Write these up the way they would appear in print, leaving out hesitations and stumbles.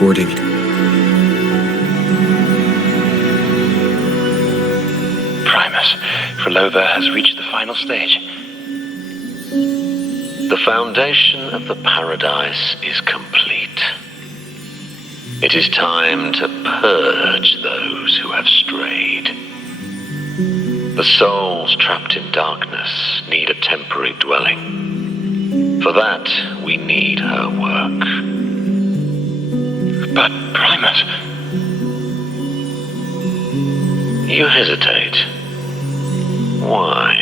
recording. Primus, Frolova has reached the final stage. The foundation of the paradise is complete. It is time to purge those who have strayed. The souls trapped in darkness need a temporary dwelling. For that, we need her work. But, Primus... You hesitate. Why?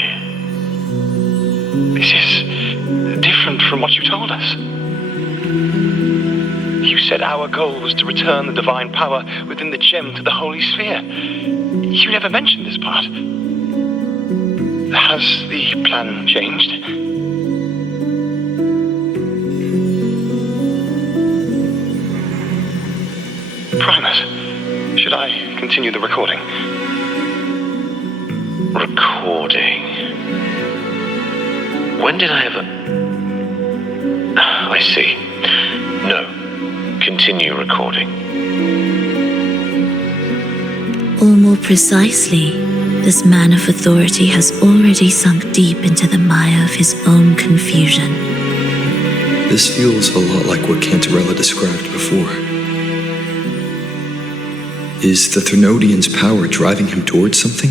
This is different from what you told us. You said our goal was to return the divine power within the gem to the Holy Sphere. You never mentioned this part. Has the plan changed? Primus, should I continue the recording? Recording? When did I ever... I see. No. Continue recording. Or more precisely, this man of authority has already sunk deep into the mire of his own confusion. This feels a lot like what Cantarella described before. Is the Thernoidian's power driving him towards something?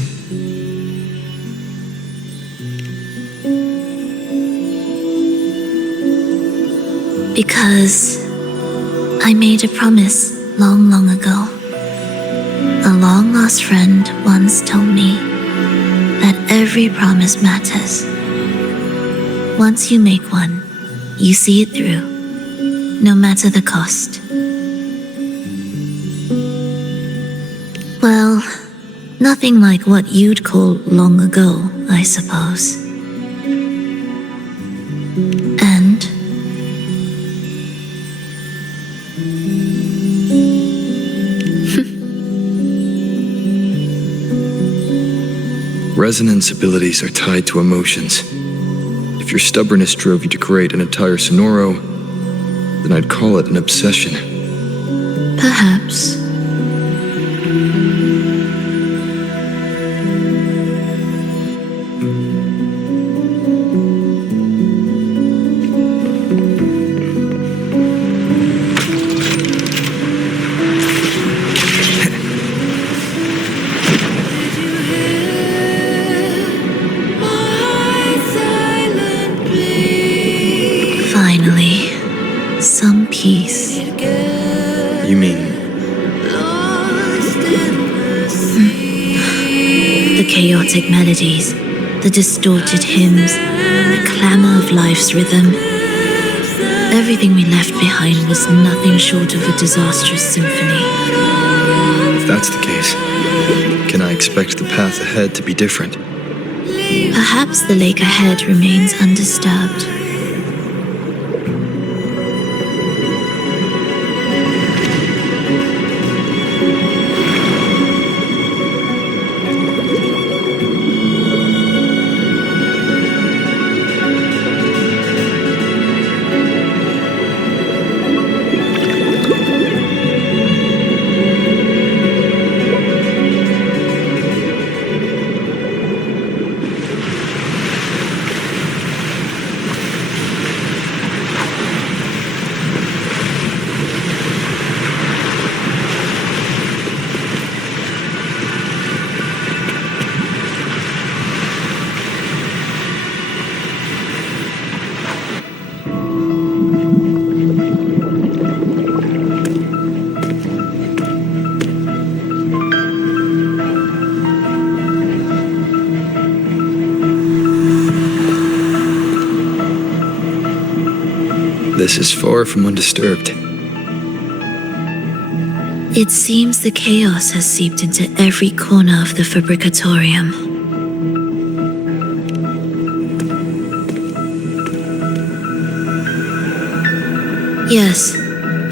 Because I made a promise long, long ago. A long-lost friend once told me that every promise matters. Once you make one, you see it through, no matter the cost. Well, nothing like what you'd call long ago, I suppose. And Resonance abilities are tied to emotions. If your stubbornness drove you to create an entire sonoro, then I'd call it an obsession. perhaps. Finally, some peace. You mean The chaotic melodies, the distorted hymns, the clamor of life's rhythm. Everything we left behind was nothing short of a disastrous symphony. if that's the case, can I expect the path ahead to be different? Perhaps the lake ahead remains undisturbed. This is far from undisturbed. It seems the chaos has seeped into every corner of the fabricatorium. Yes,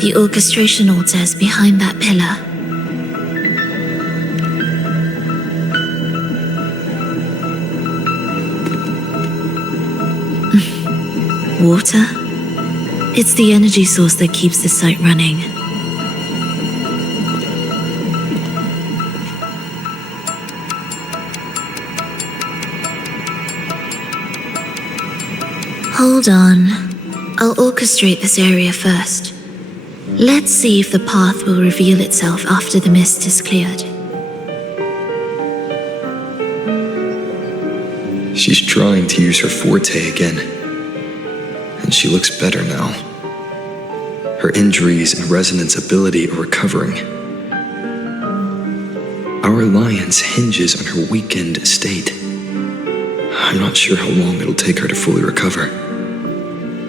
the orchestration altar is behind that pillar. Water? It's the energy source that keeps the site running. Hold on. I'll orchestrate this area first. Let's see if the path will reveal itself after the mist is cleared. She's trying to use her forte again, and she looks better now. Her injuries and resonance ability are recovering. Our alliance hinges on her weakened state. I'm not sure how long it'll take her to fully recover.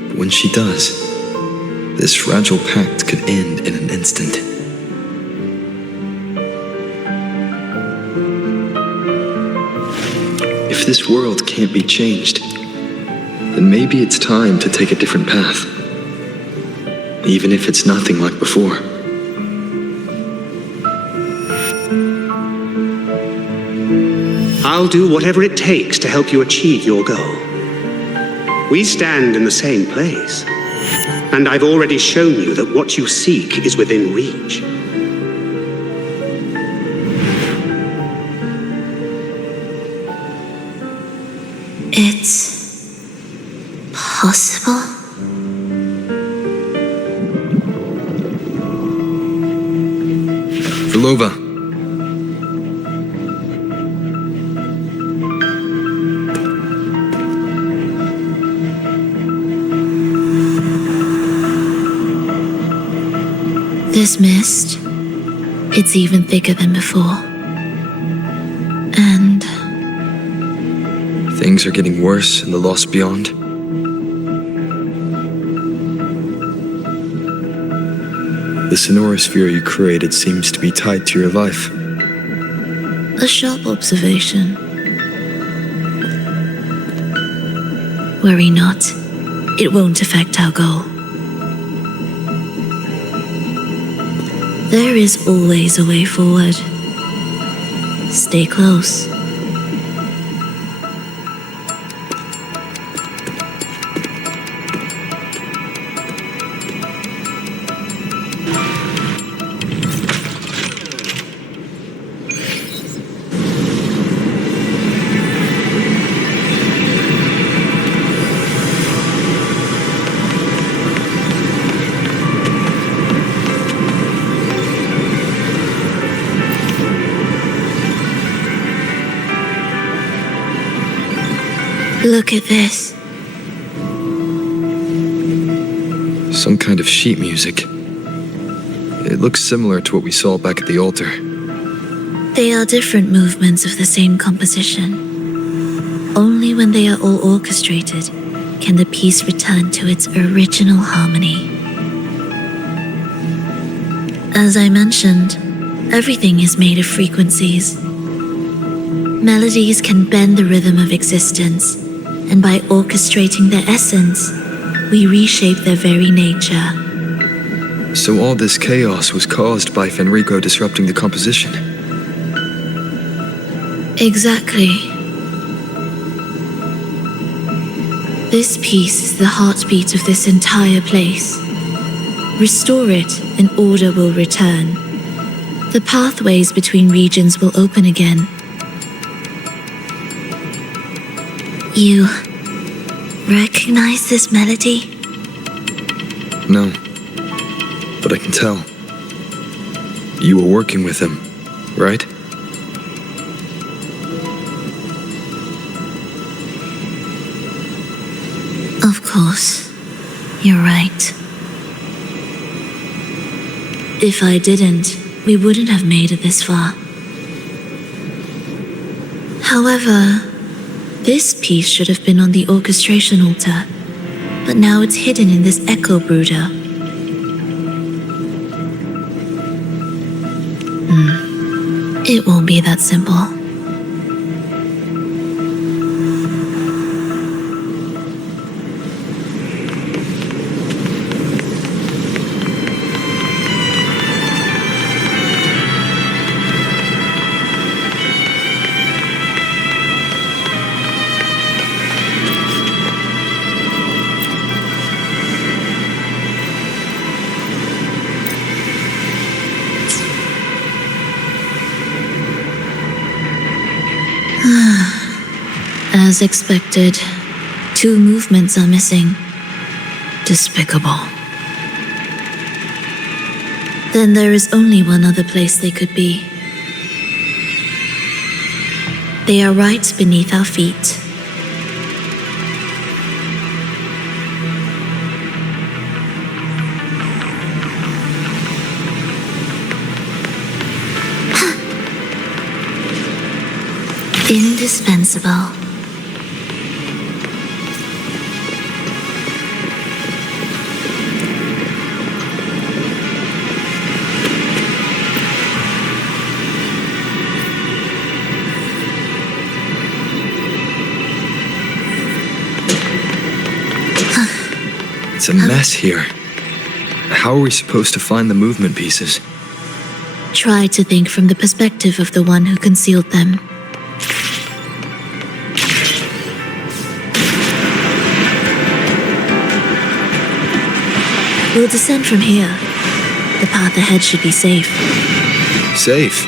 But when she does, this fragile pact could end in an instant. If this world can't be changed, then maybe it's time to take a different path. Even if it's nothing like before. I'll do whatever it takes to help you achieve your goal. We stand in the same place, and I've already shown you that what you seek is within reach. It's possible? Vilova. This mist, it's even thicker than before. And Things are getting worse in the Lost Beyond. The sonorosphere you created seems to be tied to your life. a sharp observation. Worry not, it won't affect our goal. There is always a way forward. Stay close. Look at this. Some kind of sheet music. It looks similar to what we saw back at the altar. They are different movements of the same composition. Only when they are all orchestrated can the piece return to its original harmony. As I mentioned, everything is made of frequencies. Melodies can bend the rhythm of existence, and by orchestrating their essence, we reshape their very nature. So all this chaos was caused by Fenrico disrupting the composition. Exactly. This piece is the heartbeat of this entire place. Restore it, and order will return. The pathways between regions will open again. You recognize this melody? No, but I can tell. You were working with him, right? Of course, you're right. If I didn't, we wouldn't have made it this far. However, this piece should have been on the orchestration altar, but now it's hidden in this echo brooder. It won't be that simple. As expected, 2 movements are missing. Despicable. Then there is only one other place they could be. They are right beneath our feet. Indispensable. It's a mess here. How are we supposed to find the movement pieces? Try to think from the perspective of the one who concealed them. We'll descend from here. The path ahead should be safe. Safe?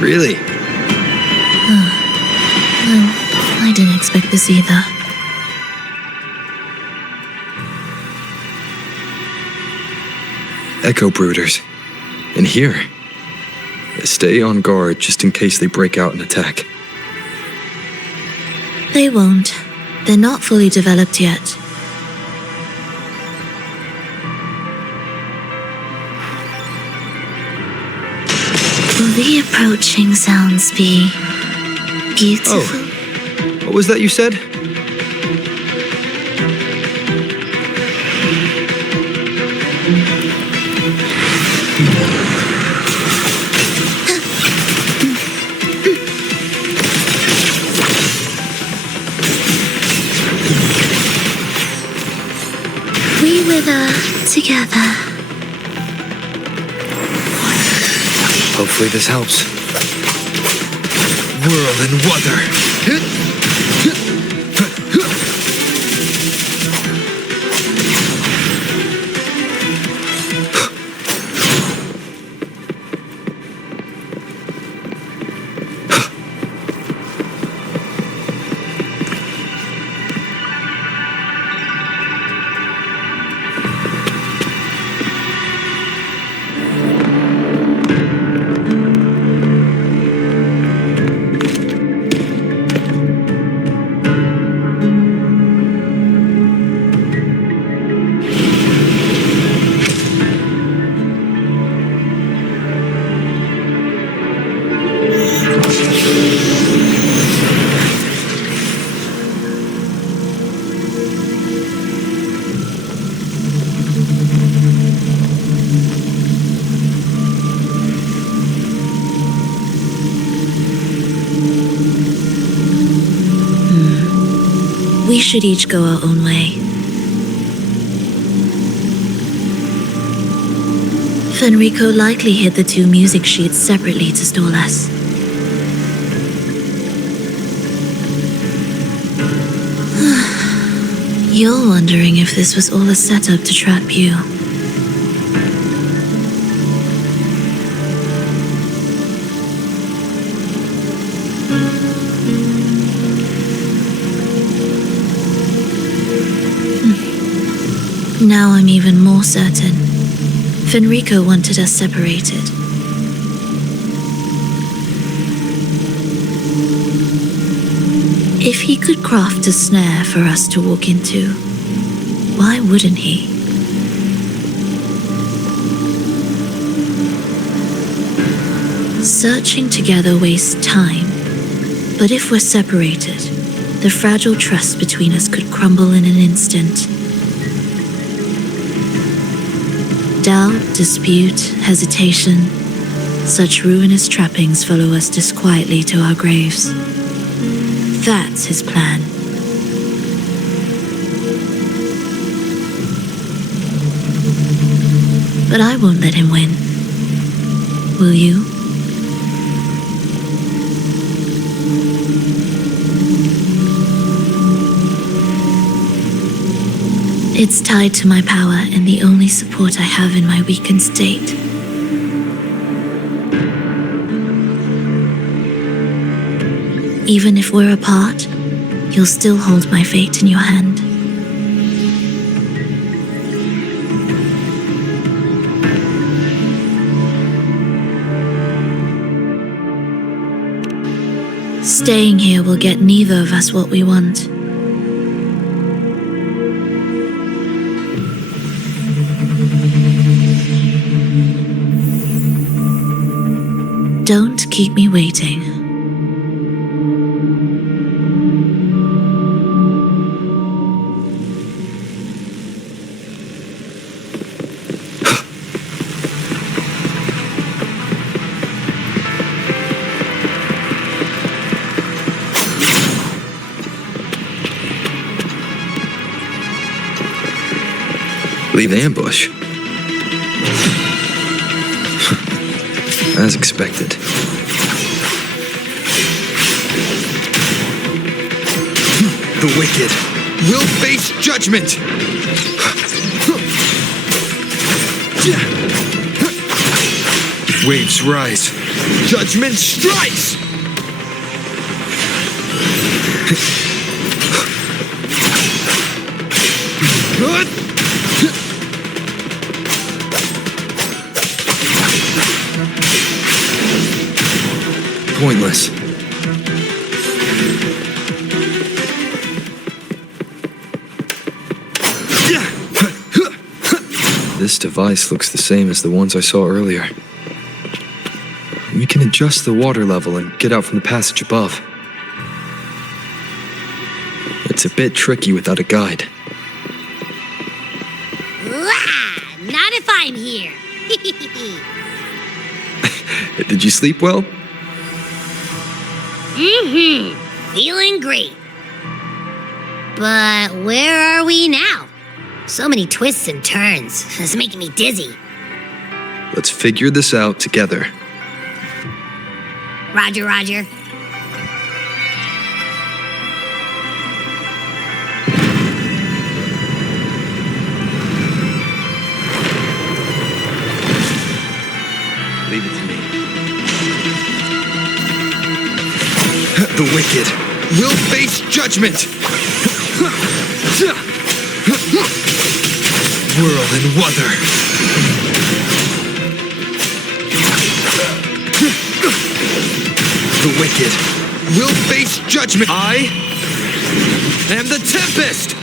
Really? Well, I didn't expect this either. Echo brooders. In here. Stay on guard just in case they break out and attack. They won't. They're not fully developed yet. Will the approaching sounds be beautiful? Oh, what was that you said? We wither together. Hopefully this helps. Whirl and wuthering. We should each go our own way. Fenrico likely hid the two music sheets separately to stall us. You're wondering if this was all a setup to trap you. Now I'm even more certain. Fenrico wanted us separated. If he could craft a snare for us to walk into, why wouldn't he? Searching together wastes time, but if we're separated, the fragile trust between us could crumble in an instant. Doubt, dispute, hesitation, such ruinous trappings follow us disquietly to our graves. That's his plan. But I won't let him win. Will you? It's tied to my power and the only support I have in my weakened state. Even if we're apart, you'll still hold my fate in your hand. Staying here will get neither of us what we want. Don't keep me waiting. Leave the ambush. As expected. The wicked will face judgment! Waves rise. Judgment strikes! Pointless. This device looks the same as the ones I saw earlier. We can adjust the water level and get out from the passage above. It's a bit tricky without a guide. Not if I'm here. Did you sleep well? Feeling great. But where are we now? So many twists and turns. It's making me dizzy. Let's figure this out together. Roger, Roger. Leave it to me. The wicked will face judgment! Whirl and wuther. The wicked will face judgment. I am the tempest!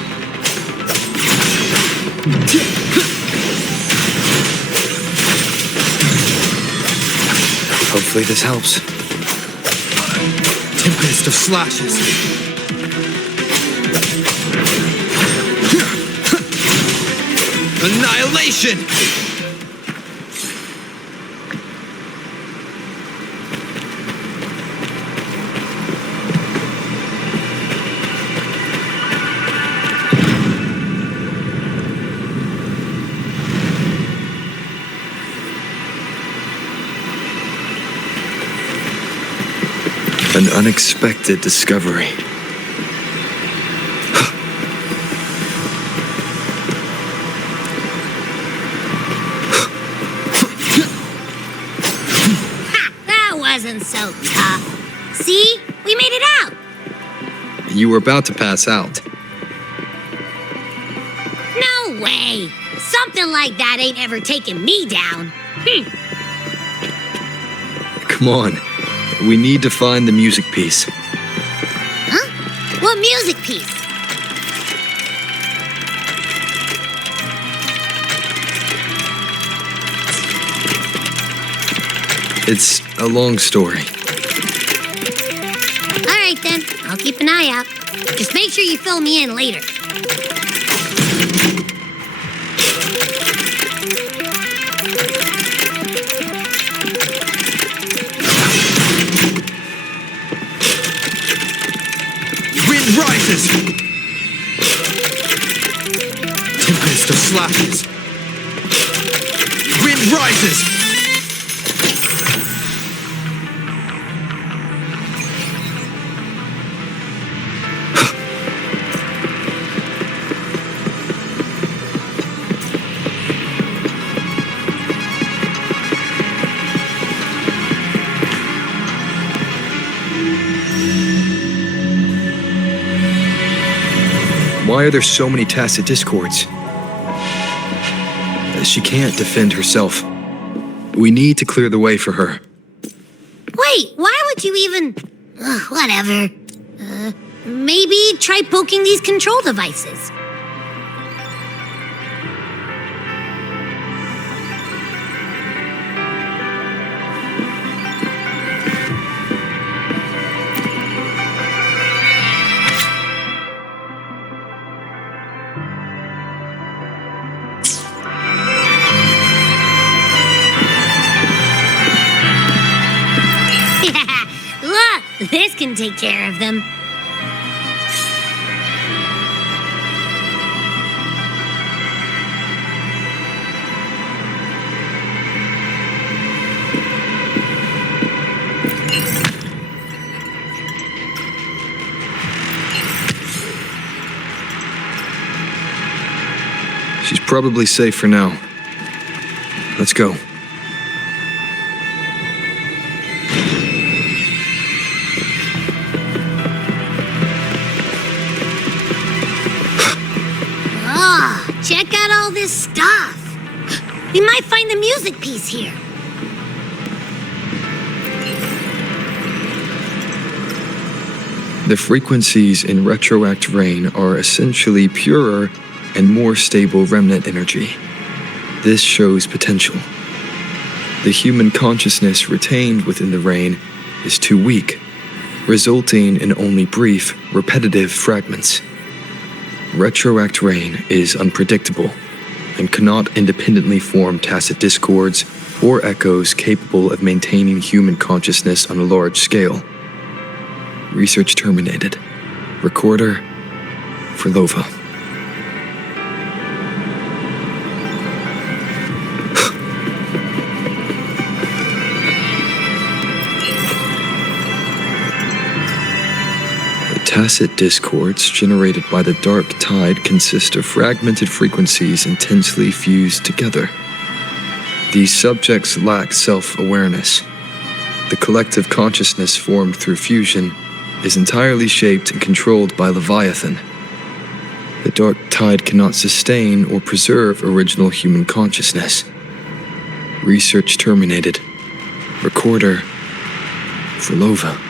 Hopefully this helps. Tempest of slashes. Annihilation! An unexpected discovery. That wasn't so tough. See? We made it out. You were about to pass out. No way. Something like that ain't ever taken me down. Come on. We need to find the music piece. Huh? What music piece? It's a long story. All right, then. I'll keep an eye out. Just make sure you fill me in later. Wind rises! Tempest of slashes. Wind rises! Why are there so many tacit discords? She can't defend herself. We need to clear the way for her. Wait, why would you even... Whatever. Maybe try poking these control devices. Look, this can take care of them. She's probably safe for now. Let's go. Check out all this stuff. We might find the music piece here. The frequencies in retroact rain are essentially purer and more stable remnant energy. This shows potential. The human consciousness retained within the rain is too weak, resulting in only brief, repetitive fragments. Retroact rain is unpredictable and cannot independently form tacit discords or echoes capable of maintaining human consciousness on a large scale. Research terminated. Recorder for Lova. Tacit discords generated by the dark tide consist of fragmented frequencies intensely fused together. These subjects lack self-awareness. The collective consciousness formed through fusion is entirely shaped and controlled by Leviathan. The dark tide cannot sustain or preserve original human consciousness. Research terminated. Recorder for Lova.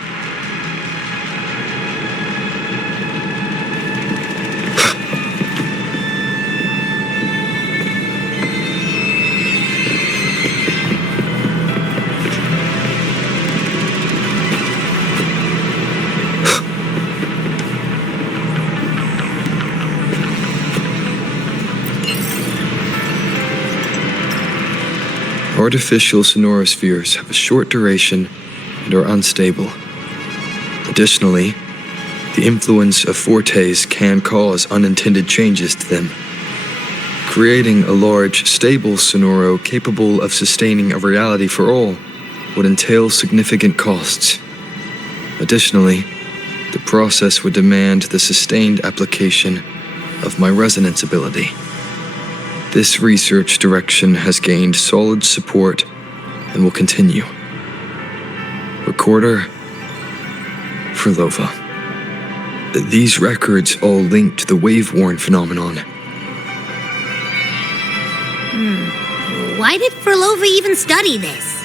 Artificial sonorospheres have a short duration and are unstable. Additionally, the influence of fortes can cause unintended changes to them. Creating a large, stable sonoro capable of sustaining a reality for all would entail significant costs. Additionally, the process would demand the sustained application of my resonance ability. This research direction has gained solid support and will continue. Recorder for Lova. These records all link to the wave-worn phenomenon. Why did Frolova even study this?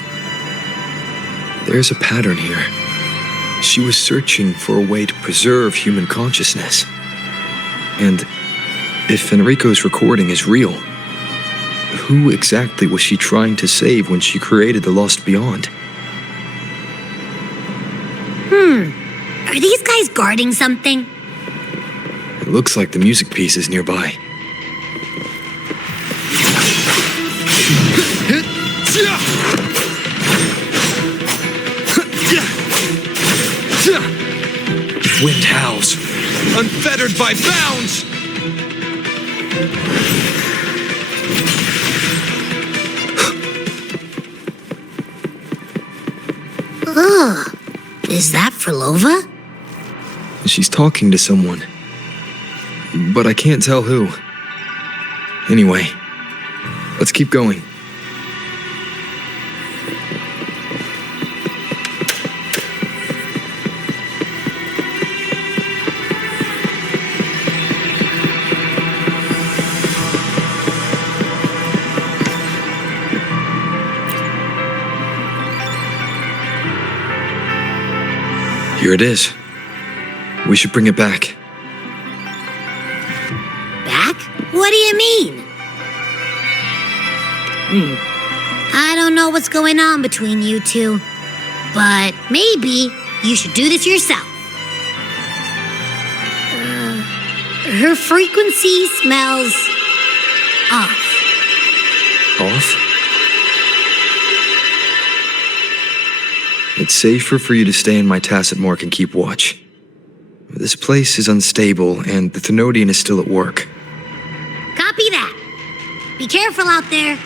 There's a pattern here. She was searching for a way to preserve human consciousness. And if Fenrico's recording is real, who exactly was she trying to save when she created the Lost Beyond? Are these guys guarding something? It looks like the music piece is nearby. Wind howls, unfettered by bounds! Is that Frolova? She's talking to someone, but I can't tell who. Anyway, let's keep going. Here it is. We should bring it back. Back? What do you mean? I don't know what's going on between you two, but maybe you should do this yourself. Her frequency smells off. Off? It's safer for you to stay in my tacit mark and keep watch. This place is unstable, and the Thenodian is still at work. Copy that. Be careful out there.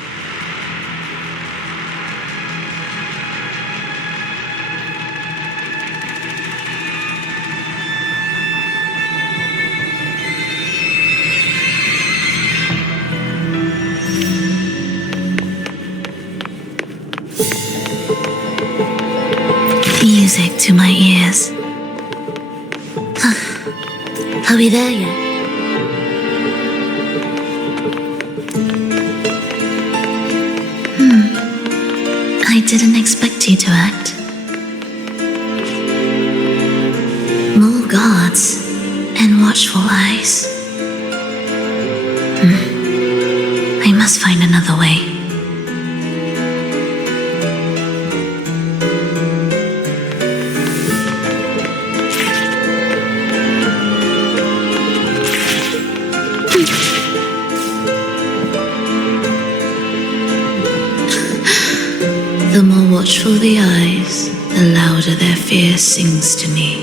Music to my ears. Are we there yet? I didn't expect you to act. More guards and watchful eyes. I must find another way. The more watchful the eyes, the louder their fear sings to me.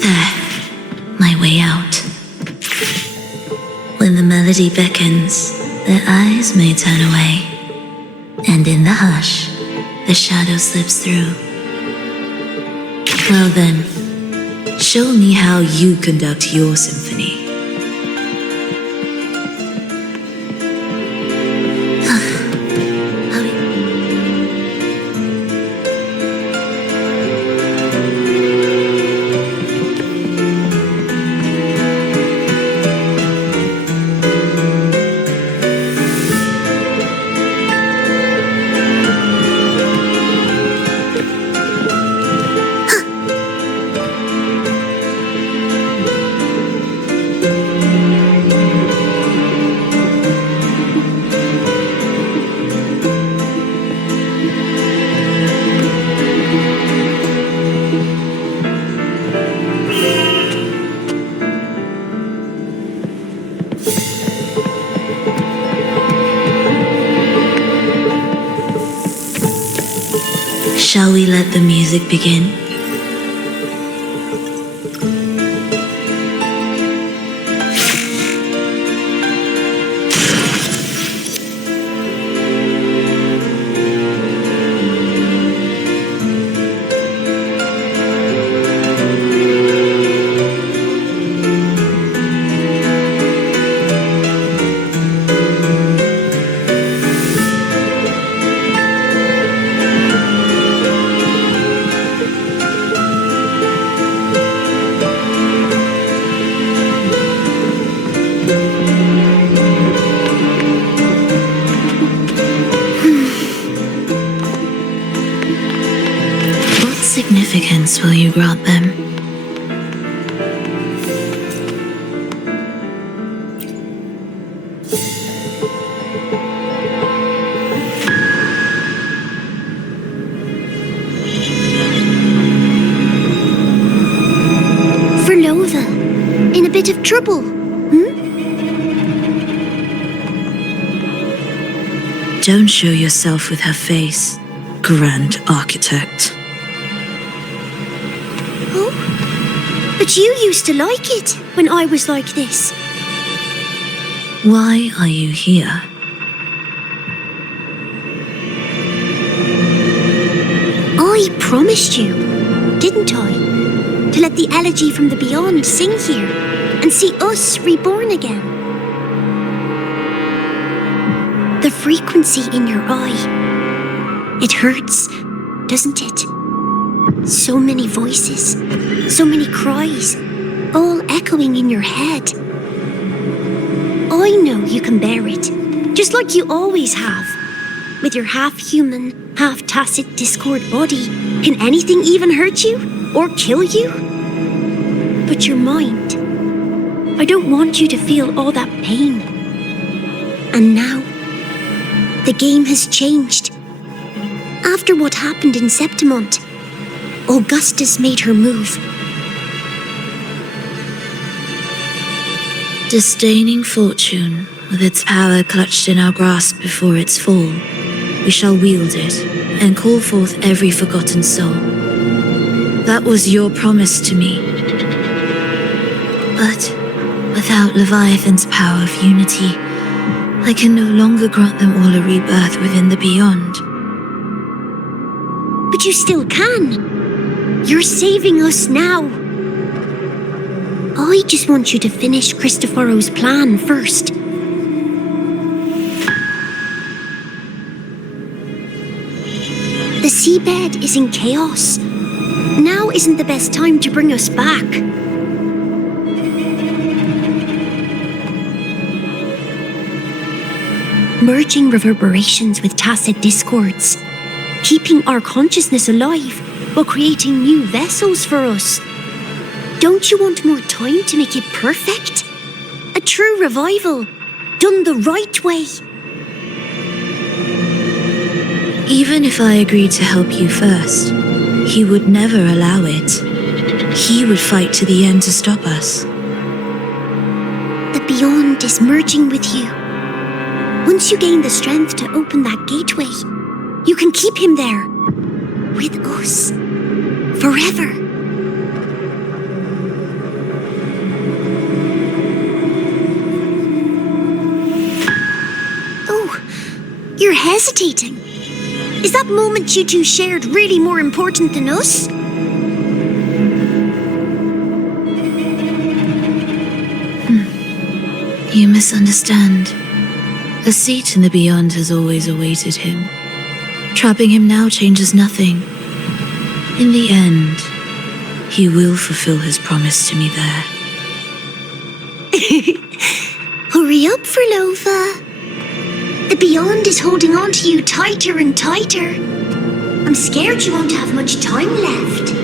There, my way out. When the melody beckons, their eyes may turn away, and in the hush, the shadow slips through. Well then, show me how you conduct your symphony. Shall we let the music begin? Significance will you grant them? Verlova, in a bit of trouble, Don't show yourself with her face, Grand Architect. But you used to like it when I was like this. Why are you here? I promised you, didn't I? To let the elegy from the beyond sing here and see us reborn again. The frequency in your eye, it hurts, doesn't it? So many voices, so many cries, all echoing in your head. I know you can bear it. just like you always have. With your half-human, half-tacit Discord body, can anything even hurt you? Or kill you? But your mind, I don't want you to feel all that pain. And now, the game has changed. After what happened in Septimont, Augustus made her move. Disdaining fortune, with its power clutched in our grasp before its fall, we shall wield it and call forth every forgotten soul. That was your promise to me. But without Leviathan's power of unity, I can no longer grant them all a rebirth within the beyond. But you still can. You're saving us now. I just want you to finish Cristoforo's plan first. The seabed is in chaos. Now isn't the best time to bring us back. Merging reverberations with tacit discords, keeping our consciousness alive while creating new vessels for us. Don't you want more time to make it perfect? A true revival, done the right way. Even if I agreed to help you first, he would never allow it. He would fight to the end to stop us. The beyond is merging with you. Once you gain the strength to open that gateway, you can keep him there, with us, forever. Oh, you're hesitating. Is that moment you two shared really more important than us? You misunderstand. A seat in the beyond has always awaited him. Trapping him now changes nothing. In the end, he will fulfill his promise to me there. Hurry up, Frolova. The beyond is holding on to you tighter and tighter. I'm scared you won't have much time left.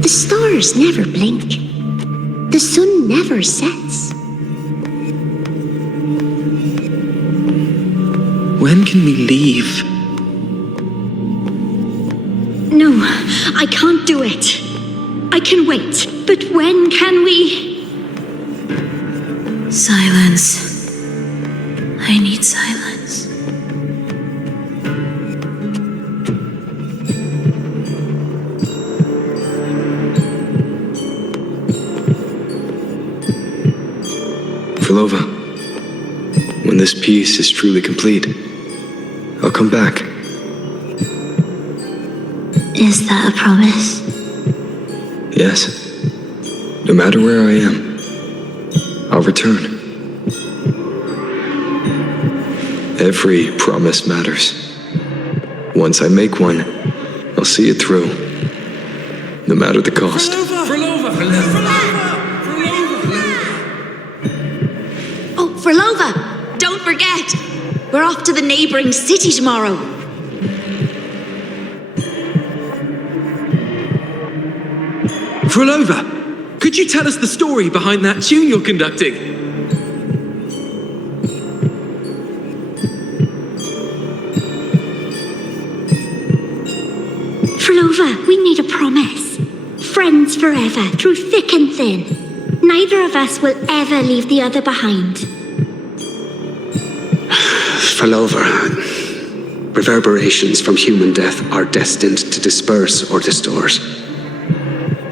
The stars never blink. The sun never sets. When can we leave? No, I can't do it. I can wait, but when can we? Silence. I need silence. Frolova, when this piece is truly complete, I'll come back. Is that a promise? Yes. No matter where I am, I'll return. Every promise matters. Once I make one, I'll see it through, no matter the cost. Oh, Frolova, don't forget. We're off to the neighboring city tomorrow. Frolova, could you tell us the story behind that tune you're conducting? Frolova, we need a promise. Friends forever, through thick and thin. Neither of us will ever leave the other behind. Frolova, reverberations from human death are destined to disperse or distort.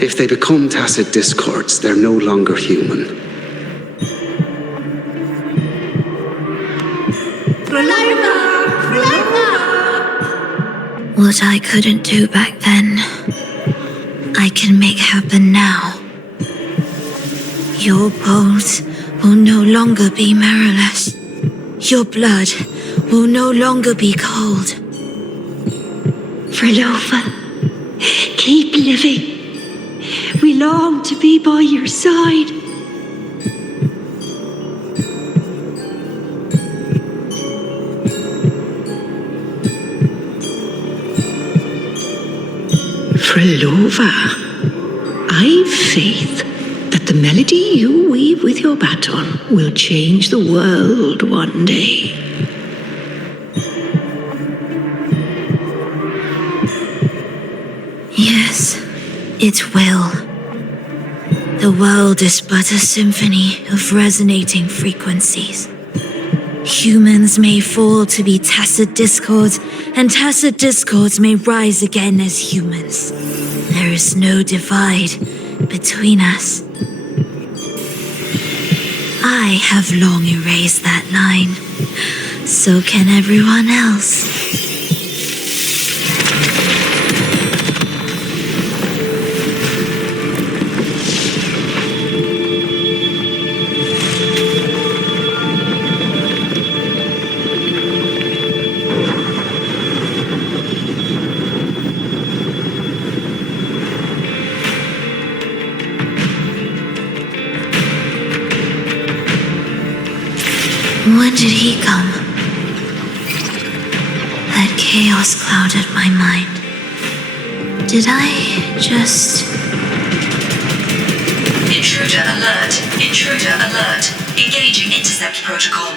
If they become tacit discords, they're no longer human. What I couldn't do back then, I can make happen now. Your bones will no longer be marrowless. Your blood will no longer be cold. Frelova, keep living. We long to be by your side. Frelova, I've faith that the melody you weave with your baton will change the world one day. Yes, it will. The world is but a symphony of resonating frequencies. Humans may fall to be tacit discords, and tacit discords may rise again as humans. There is no divide between us. I have long erased that line. So can everyone else. When did he come? That chaos clouded my mind. Did I just... Intruder alert. Intruder alert. Engaging intercept protocol.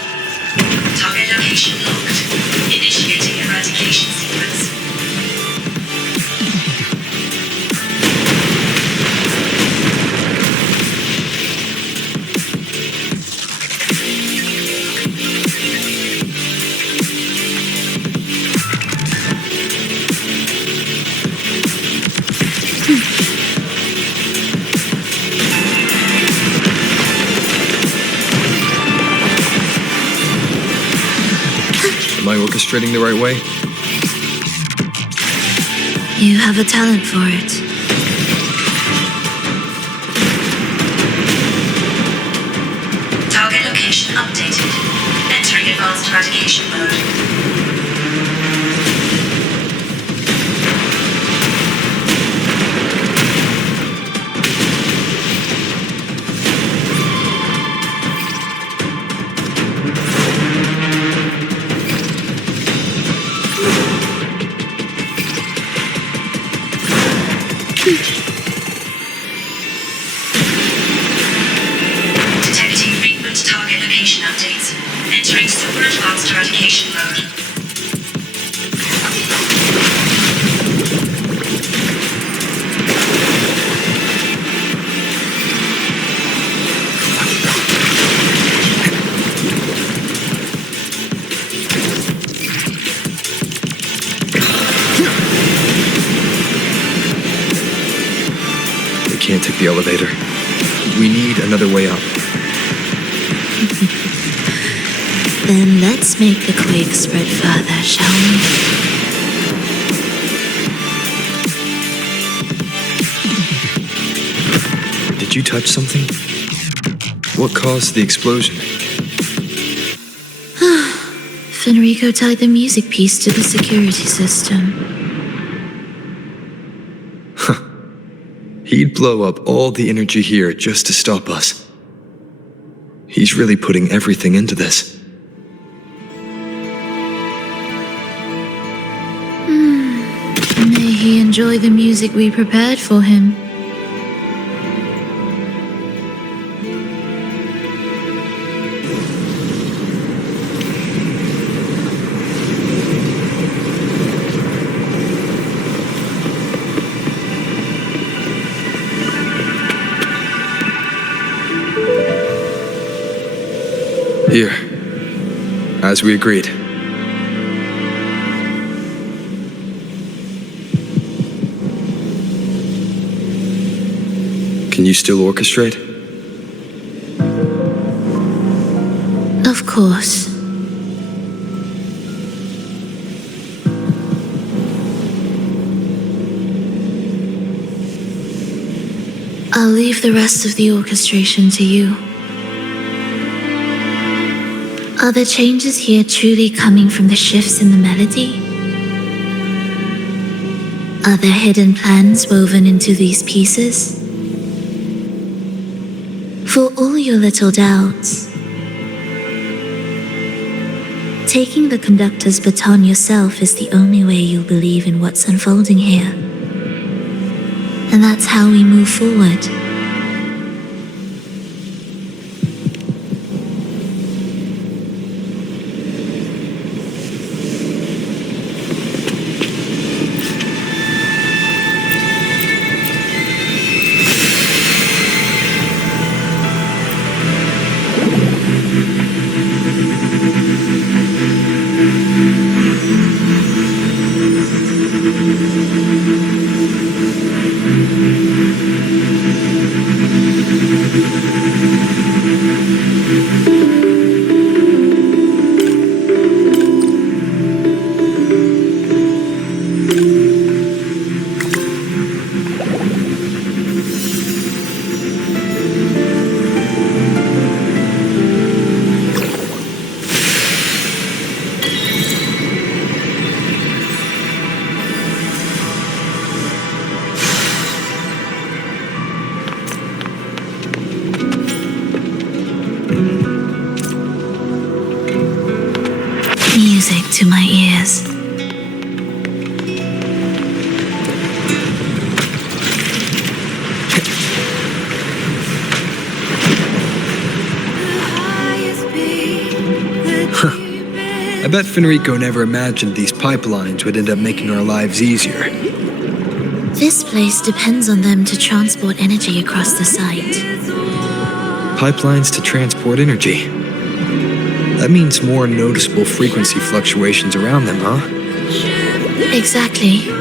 Target location locked. Initiating eradication sequence. Am I orchestrating the right way? You have a talent for it. Target location updated. Entering advanced eradication mode. Detecting frequent target location updates. Entering super advanced eradication mode. We can't take the elevator. We need another way up. Then let's make the quake spread further, shall we? Did you touch something? What caused the explosion? Fenrico tied the music piece to the security system. He'd blow up all the energy here just to stop us. He's really putting everything into this. May he enjoy the music we prepared for him. Here, as we agreed. Can you still orchestrate? Of course. I'll leave the rest of the orchestration to you. Are the changes here truly coming from the shifts in the melody? Are there hidden plans woven into these pieces? For all your little doubts, taking the conductor's baton yourself is the only way you'll believe in what's unfolding here. And that's how we move forward. Music to my ears. I bet Fenrico never imagined these pipelines would end up making our lives easier. This place depends on them to transport energy across the site. Pipelines to transport energy. That means more noticeable frequency fluctuations around them, huh? Exactly.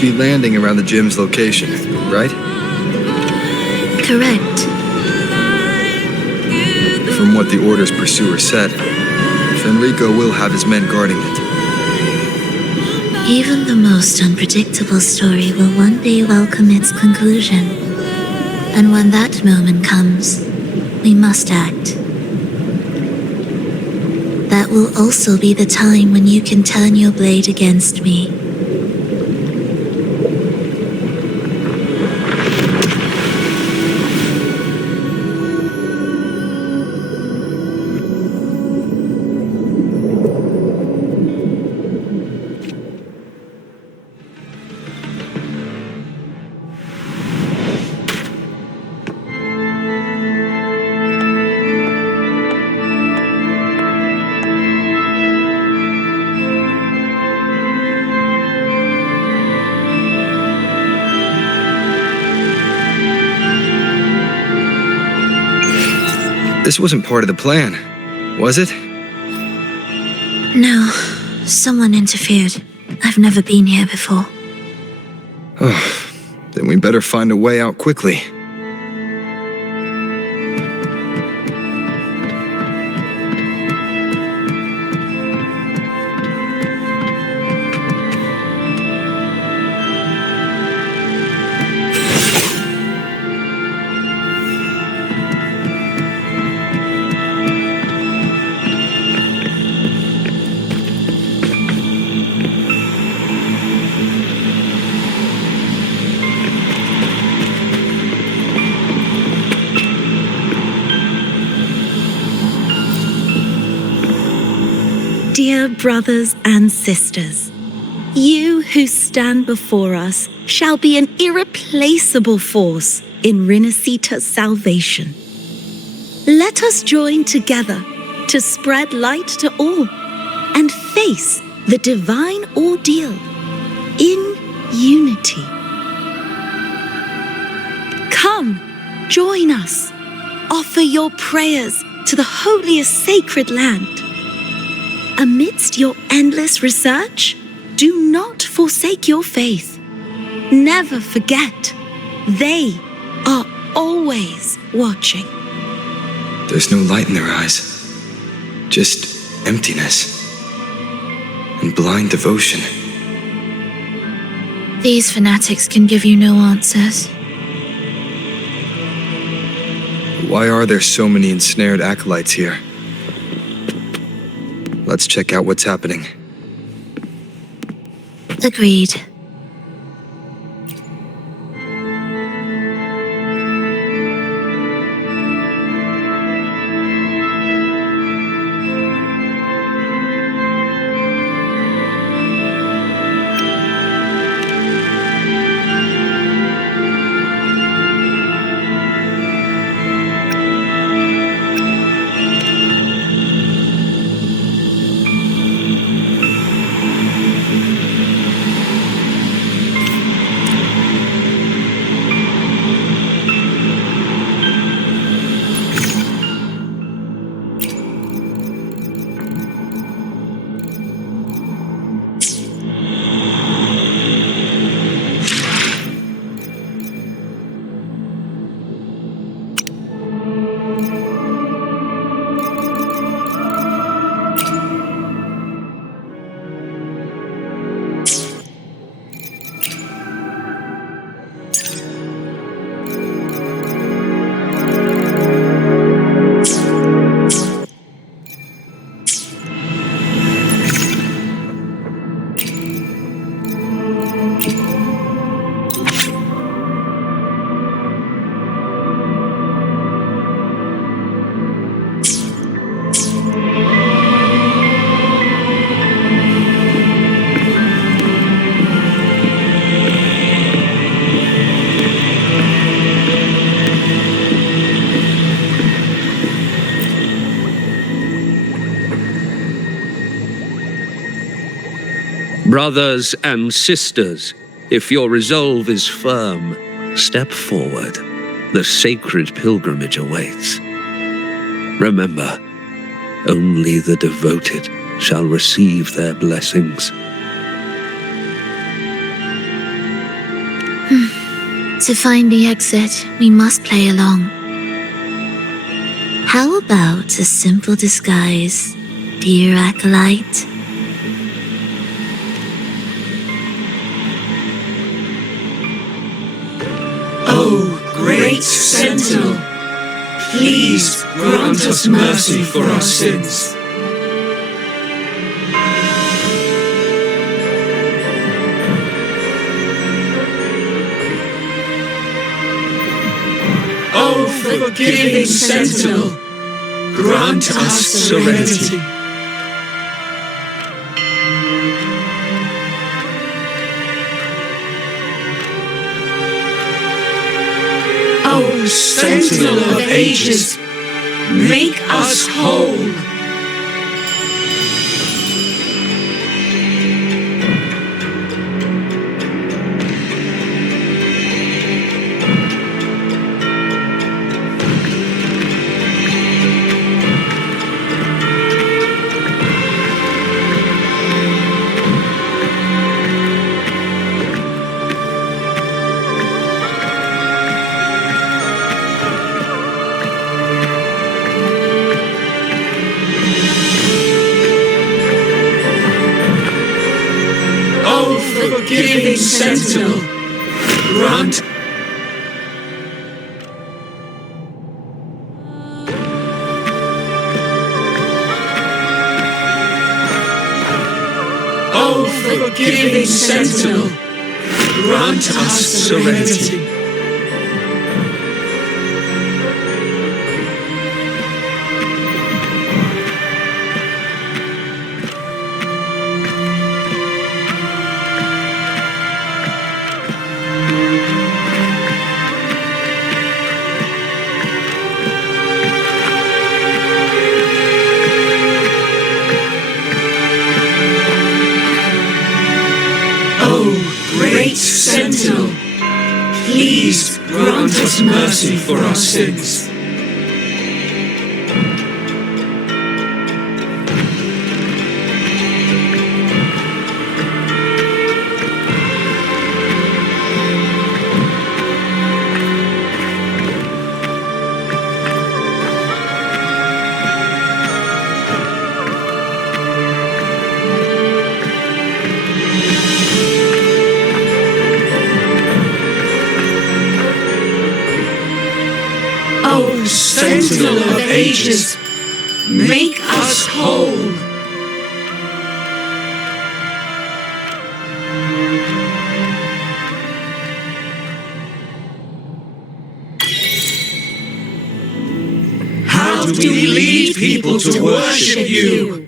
Be landing around the gym's location, right? Correct. From what the Order's pursuer said, Fenrico will have his men guarding it. Even the most unpredictable story will one day welcome its conclusion. And when that moment comes, we must act. That will also be the time when you can turn your blade against me. This wasn't part of the plan, was it? No, someone interfered. I've never been here before. Then we better find a way out quickly. Dear brothers and sisters, you who stand before us shall be an irreplaceable force in Renacita's salvation. Let us join together to spread light to all and face the divine ordeal in unity. Come, Join us. Offer your prayers to the holiest sacred land. Amidst your endless research, do not forsake your faith. Never forget, they are always watching. There's no light in their eyes, just emptiness and blind devotion. These fanatics can give you no answers. Why are there so many ensnared acolytes here? Let's check out what's happening. Agreed. Brothers and sisters, if your resolve is firm, step forward. The sacred pilgrimage awaits. Remember, only the devoted shall receive their blessings. To find the exit, we must play along. How about a simple disguise, dear acolyte? O great Sentinel, please grant us mercy for our sins. O forgiving Sentinel, grant us serenity. O Sentinel of ages, make us whole. Forgiving Sentinel, grant O forgiving Sentinel, grant us serenity. Sentinel, please grant Grant us mercy for our sins. O Sentinel of ages, make us whole. How do we lead people to worship you?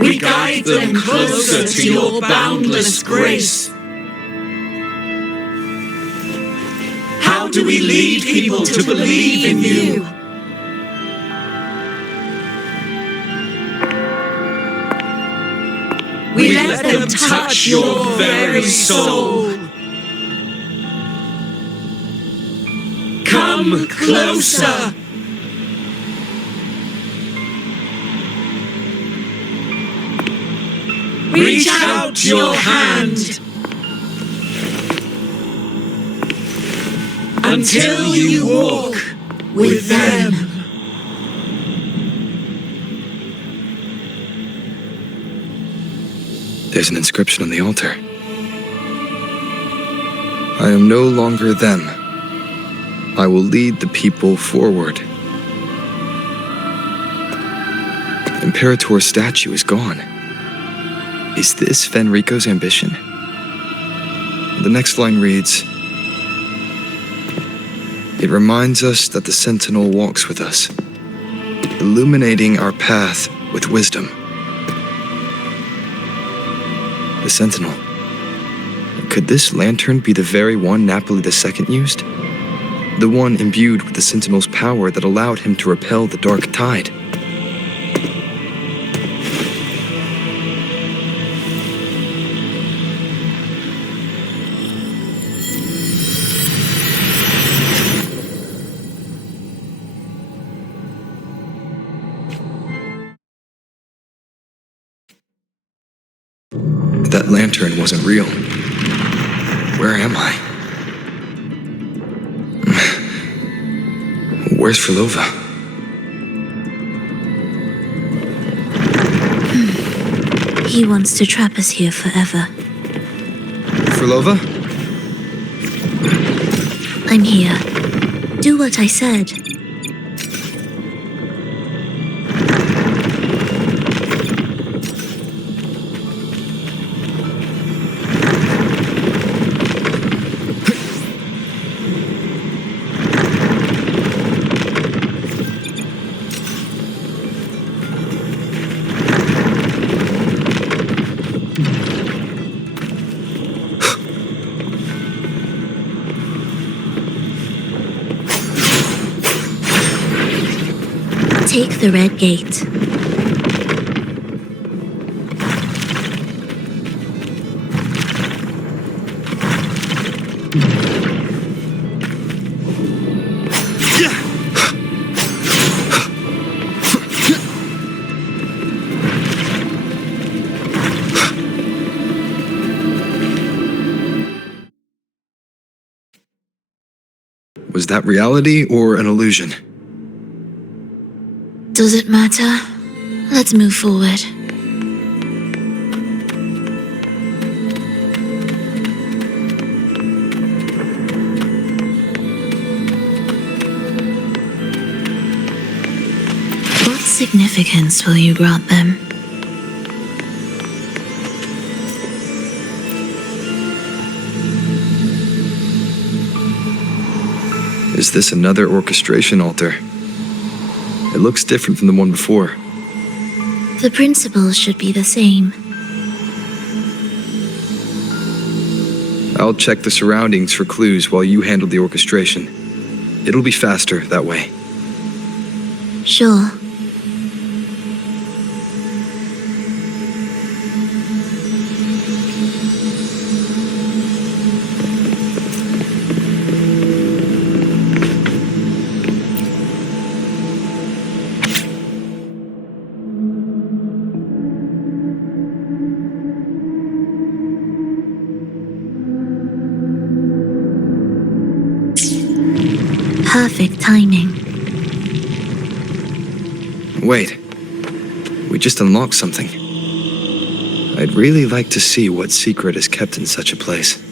We guide them closer to your boundless grace. How do we lead people to believe in you? We let them touch your very soul. Come closer. Reach out your hand until you walk with them. There's an inscription on the altar. I am no longer them. I will lead the people forward. The Imperator's statue is gone. Is this Fenrico's ambition? The next line reads, "It reminds us that the Sentinel walks with us, illuminating our path with wisdom." The Sentinel. Could this lantern be the very one Napoli II used? The one imbued with the Sentinel's power that allowed him to repel the dark tide? That lantern wasn't real. Where am I? Where's Frolova? He wants to trap us here forever. Frolova? I'm here. Do what I said. Take the red gate. Was that reality or an illusion? Does it matter? Let's move forward. What significance will you grant them? Is this another orchestration altar? It looks different from the one before. The principles should be the same. I'll check the surroundings for clues while you handle the orchestration. It'll be faster that way. Sure. Perfect timing. Wait. We just unlocked something. I'd really like to see what secret is kept in such a place.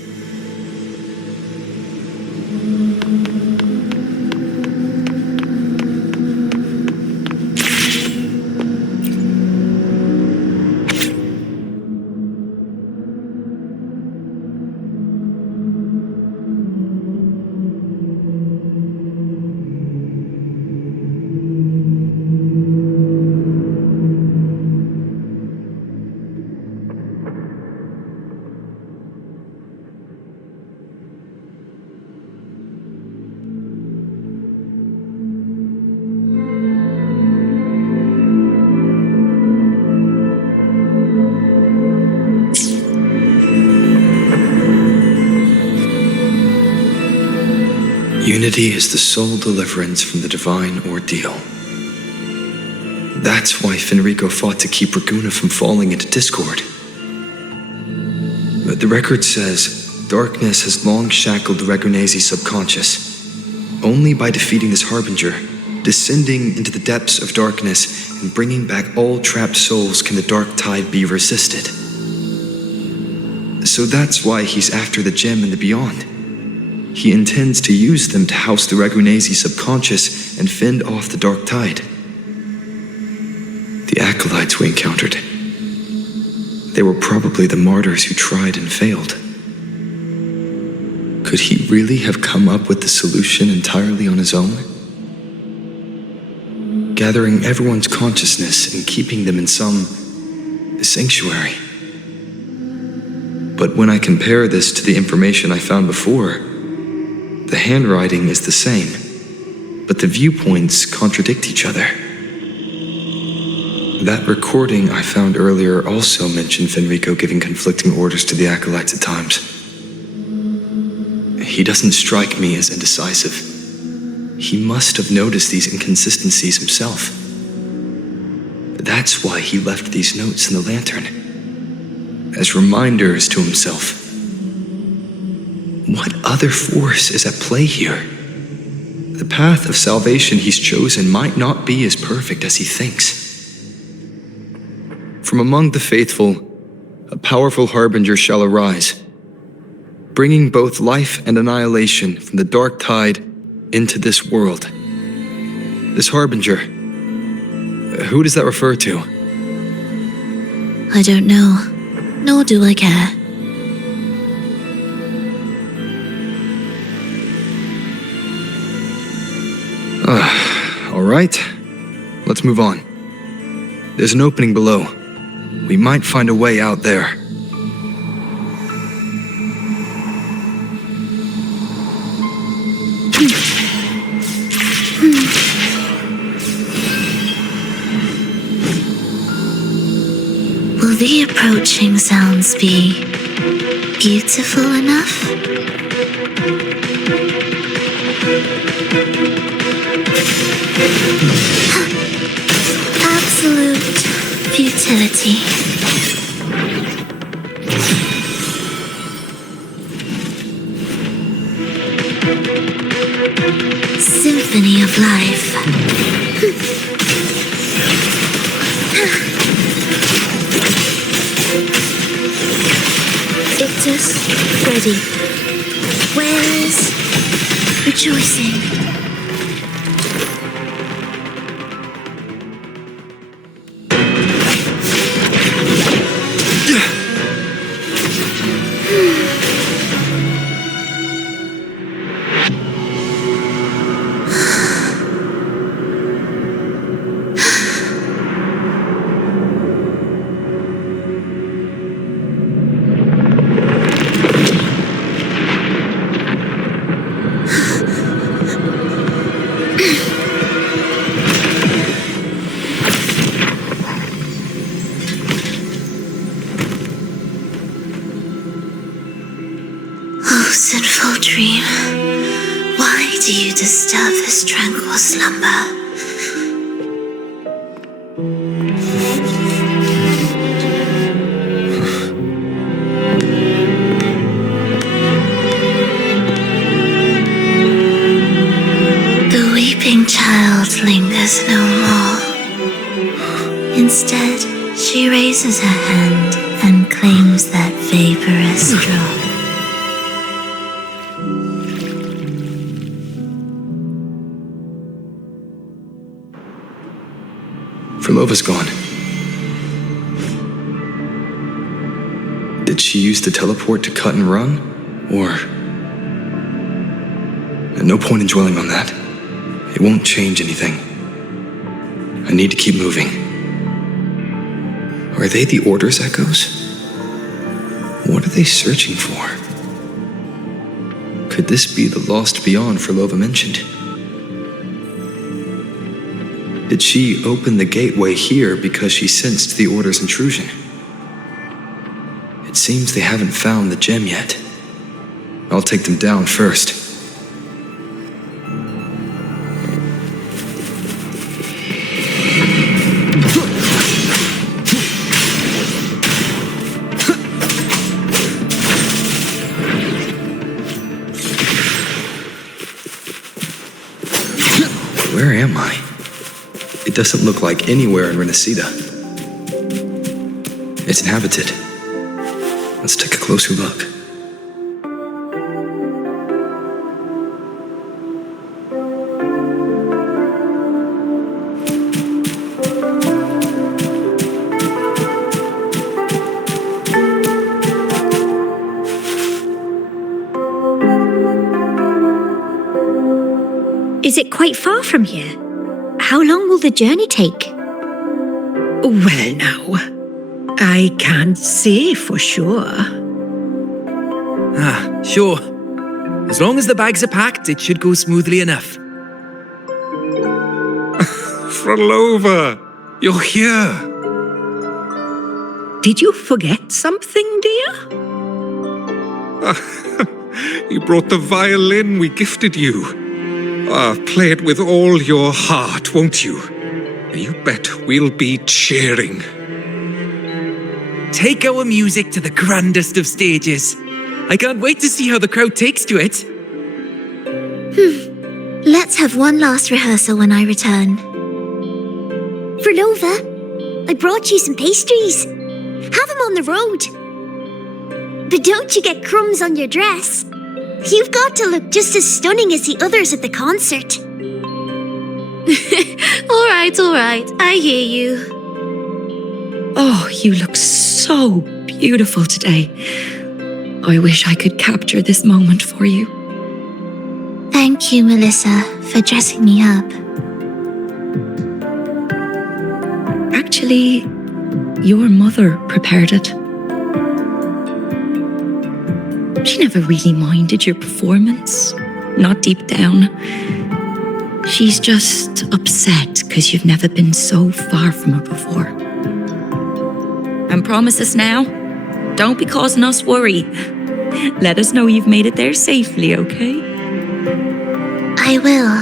Unity is the sole deliverance from the divine ordeal. That's why Fenrico fought to keep Raguna from falling into discord. But the record says, darkness has long shackled the Ragunese's subconscious. Only by defeating this harbinger, descending into the depths of darkness, and bringing back all trapped souls can the dark tide be resisted. So that's why he's after the gem and the beyond. He intends to use them to house the Ragunese's subconscious and fend off the dark tide. The acolytes we encountered. They were probably the martyrs who tried and failed. Could he really have come up with the solution entirely on his own? Gathering everyone's consciousness and keeping them in some sanctuary. But when I compare this to the information I found before, the handwriting is the same, but the viewpoints contradict each other. That recording I found earlier also mentioned Fenrico giving conflicting orders to the acolytes at times. He doesn't strike me as indecisive. He must have noticed these inconsistencies himself. That's why he left these notes in the lantern, as reminders to himself. What other force is at play here? The path of salvation he's chosen might not be as perfect as he thinks. From among the faithful, a powerful harbinger shall arise, bringing both life and annihilation from the dark tide into this world. This harbinger, who does that refer to? I don't know, nor do I care. All right, let's move on. There's an opening below. We might find a way out there. Will the approaching sounds be beautiful enough? Absolute futility. Symphony of life. Ictus, ready. Where is rejoicing? Sinful dream, why do you disturb this tranquil slumber? Instead, she raises her hand and claims that vaporous drop. Frolova's gone. Did she use the teleport to cut and run? Or... No point in dwelling on that. It won't change anything. I need to keep moving. Are they the Order's echoes? What are they searching for? Could this be the lost beyond Frolova mentioned? Did she open the gateway here because she sensed the Order's intrusion? It seems they haven't found the gem yet. I'll take them down first. Where am I? It doesn't look like anywhere in Renacida. It's inhabited. Let's take a closer look. Is it quite far from here? How long will the journey take? Well, now, I can't say for sure. Sure. As long as the bags are packed, it should go smoothly enough. Frolova, you're here. Did you forget something, dear? You brought the violin we gifted you. Play it with all your heart, won't you? You bet we'll be cheering. Take our music to the grandest of stages. I can't wait to see how the crowd takes to it. Let's have one last rehearsal when I return. Frolova, I brought you some pastries. Have them on the road. But don't you get crumbs on your dress. You've got to look just as stunning as the others at the concert. All right, I hear you. Oh, you look so beautiful today. I wish I could capture this moment for you. Thank you, Melissa, for dressing me up. Actually, your mother prepared it. She never really minded your performance, not deep down. She's just upset because you've never been so far from her before. And promise us now, don't be causing us worry. Let us know you've made it there safely, okay? I will,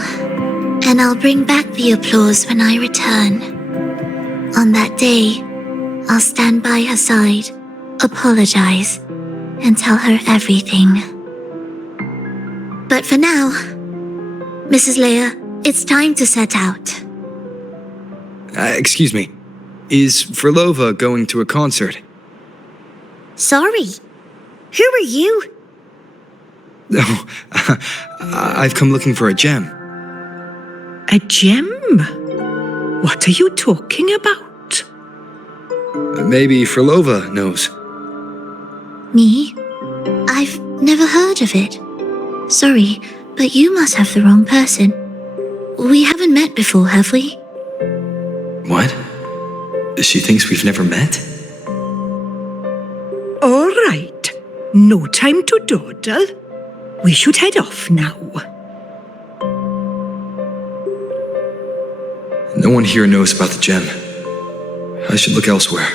and I'll bring back the applause when I return. On that day, I'll stand by her side, apologize, and tell her everything. But for now, Mrs. Leia, it's time to set out. Excuse me. Is Frolova going to a concert? Sorry. Who are you? No, I've come looking for a gem. A gem? What are you talking about? Maybe Frolova knows. Me? I've never heard of it. Sorry, but you must have the wrong person. We haven't met before, have we? What? She thinks we've never met? All right. No time to dawdle. We should head off now. No one here knows about the gem. I should look elsewhere.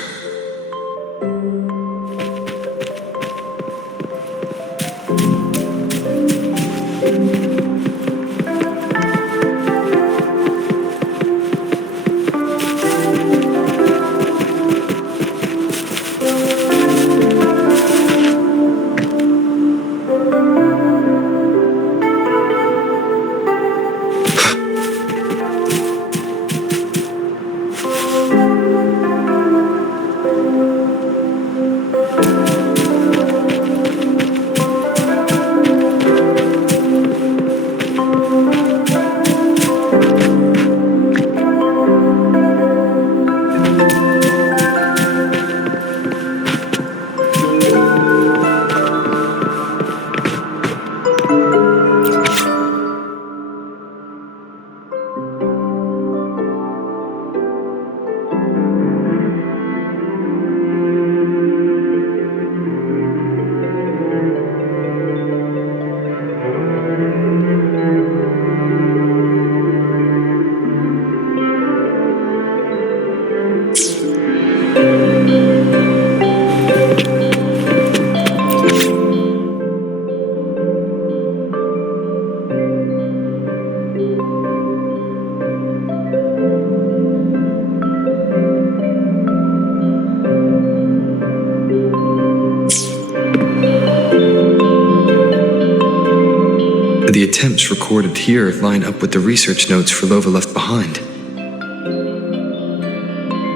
attempts recorded here line up with the research notes Frolova left behind.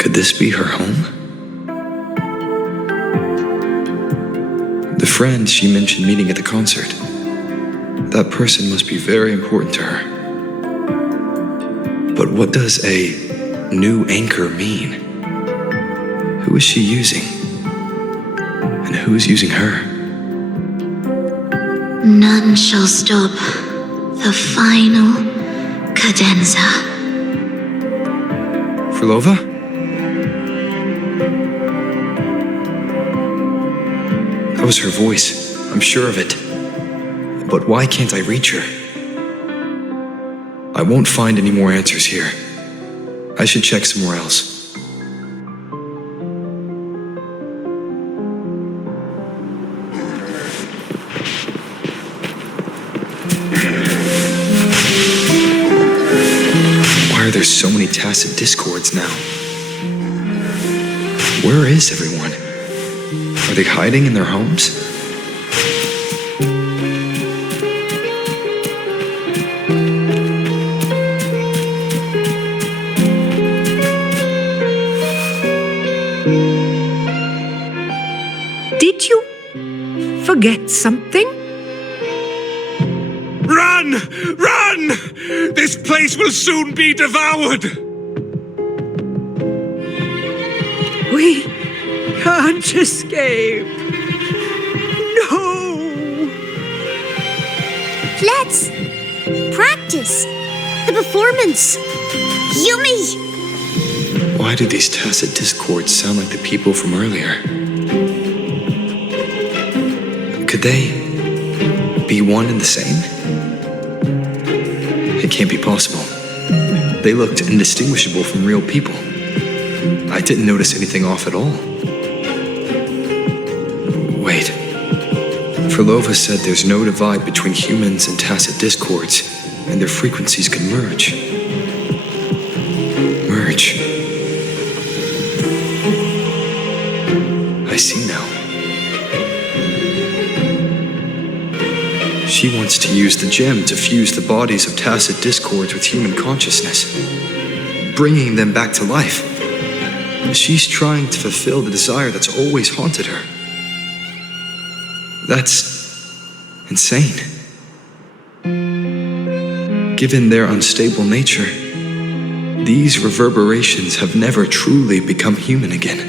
Could this be her home? The friend she mentioned meeting at the concert. That person must be very important to her. But what does a new anchor mean? Who is she using? And who is using her? None shall stop the final cadenza. Frolova? That was her voice. I'm sure of it. But why can't I reach her? I won't find any more answers here. I should check somewhere else. Why are there so many tacit discords now? Where is everyone? Are they hiding in their homes? Did you forget something? Run! Run! This place will soon be devoured! We can't escape. No! Let's practice the performance. Yummy! Why do these tacit discords sound like the people from earlier? Could they be one and the same? It can't be possible. They looked indistinguishable from real people. I didn't notice anything off at all. Wait. Frolova said there's no divide between humans and tacit discords, and their frequencies can merge. Merge. I see now. She wants to use the gem to fuse the bodies of tacit discords with human consciousness, bringing them back to life. She's trying to fulfill the desire that's always haunted her. That's insane. Given their unstable nature, these reverberations have never truly become human again.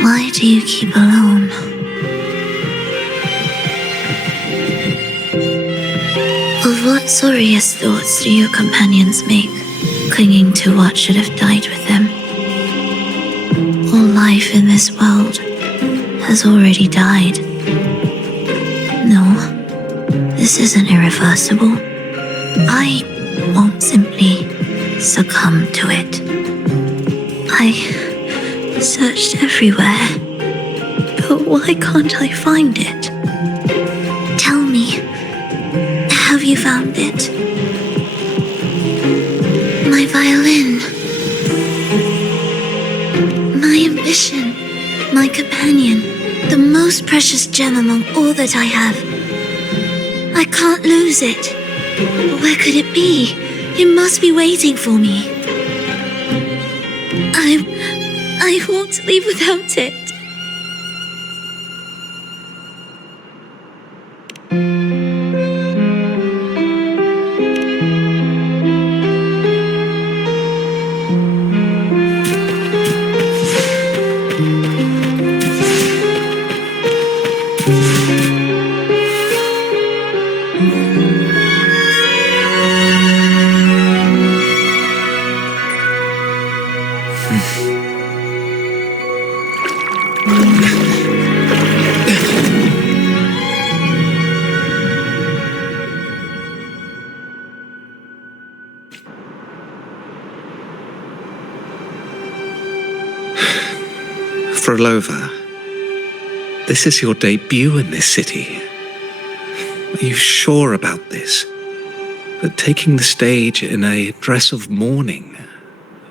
Why do you keep alone? Of what sorriest thoughts do your companions make, clinging to what should have died with them? All life in this world has already died. No, this isn't irreversible. I won't simply succumb to it. I searched everywhere, but why can't I find it? Tell me, have you found it? My violin. My ambition. My companion. The most precious gem among all that I have. I can't lose it. Where could it be? It must be waiting for me. I won't leave without it. Frolova, this is your debut in this city. Are you sure about this? That taking the stage in a dress of mourning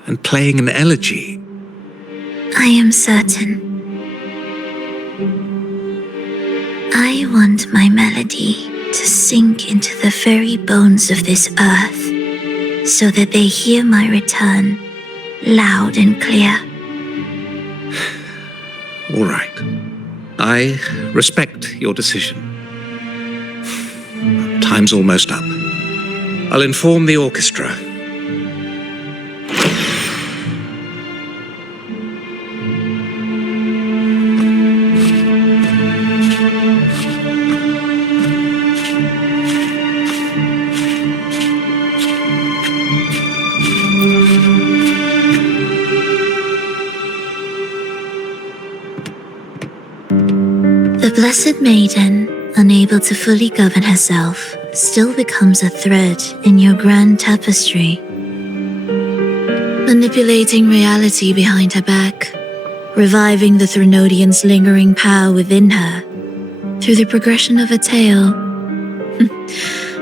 and playing an elegy? I am certain. I want my melody to sink into the very bones of this earth, so that they hear my return loud and clear. All right. I respect your decision. Time's almost up. I'll inform the orchestra. The Blessed Maiden, unable to fully govern herself, still becomes a thread in your grand tapestry, manipulating reality behind her back, reviving the Threnodian's lingering power within her through the progression of a tale.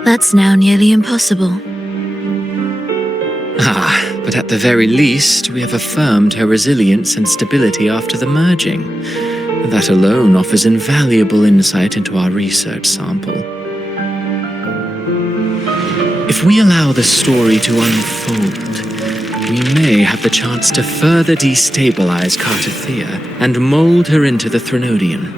That's now nearly impossible. But at the very least, we have affirmed her resilience and stability after the merging. That alone offers invaluable insight into our research sample. If we allow the story to unfold, we may have the chance to further destabilize Cartathea and mold her into the Threnodian.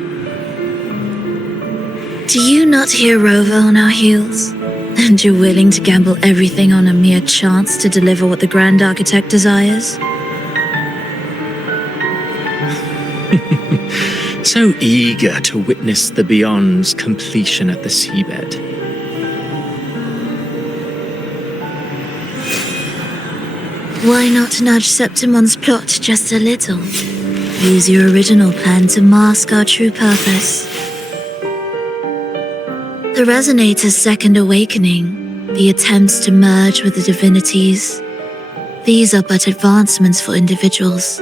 Do you not hear Rover on our heels? And you're willing to gamble everything on a mere chance to deliver what the Grand Architect desires? So eager to witness the Beyond's completion at the seabed. Why not nudge Septimon's plot just a little? Use your original plan to mask our true purpose. The Resonator's second awakening, the attempts to merge with the divinities, these are but advancements for individuals.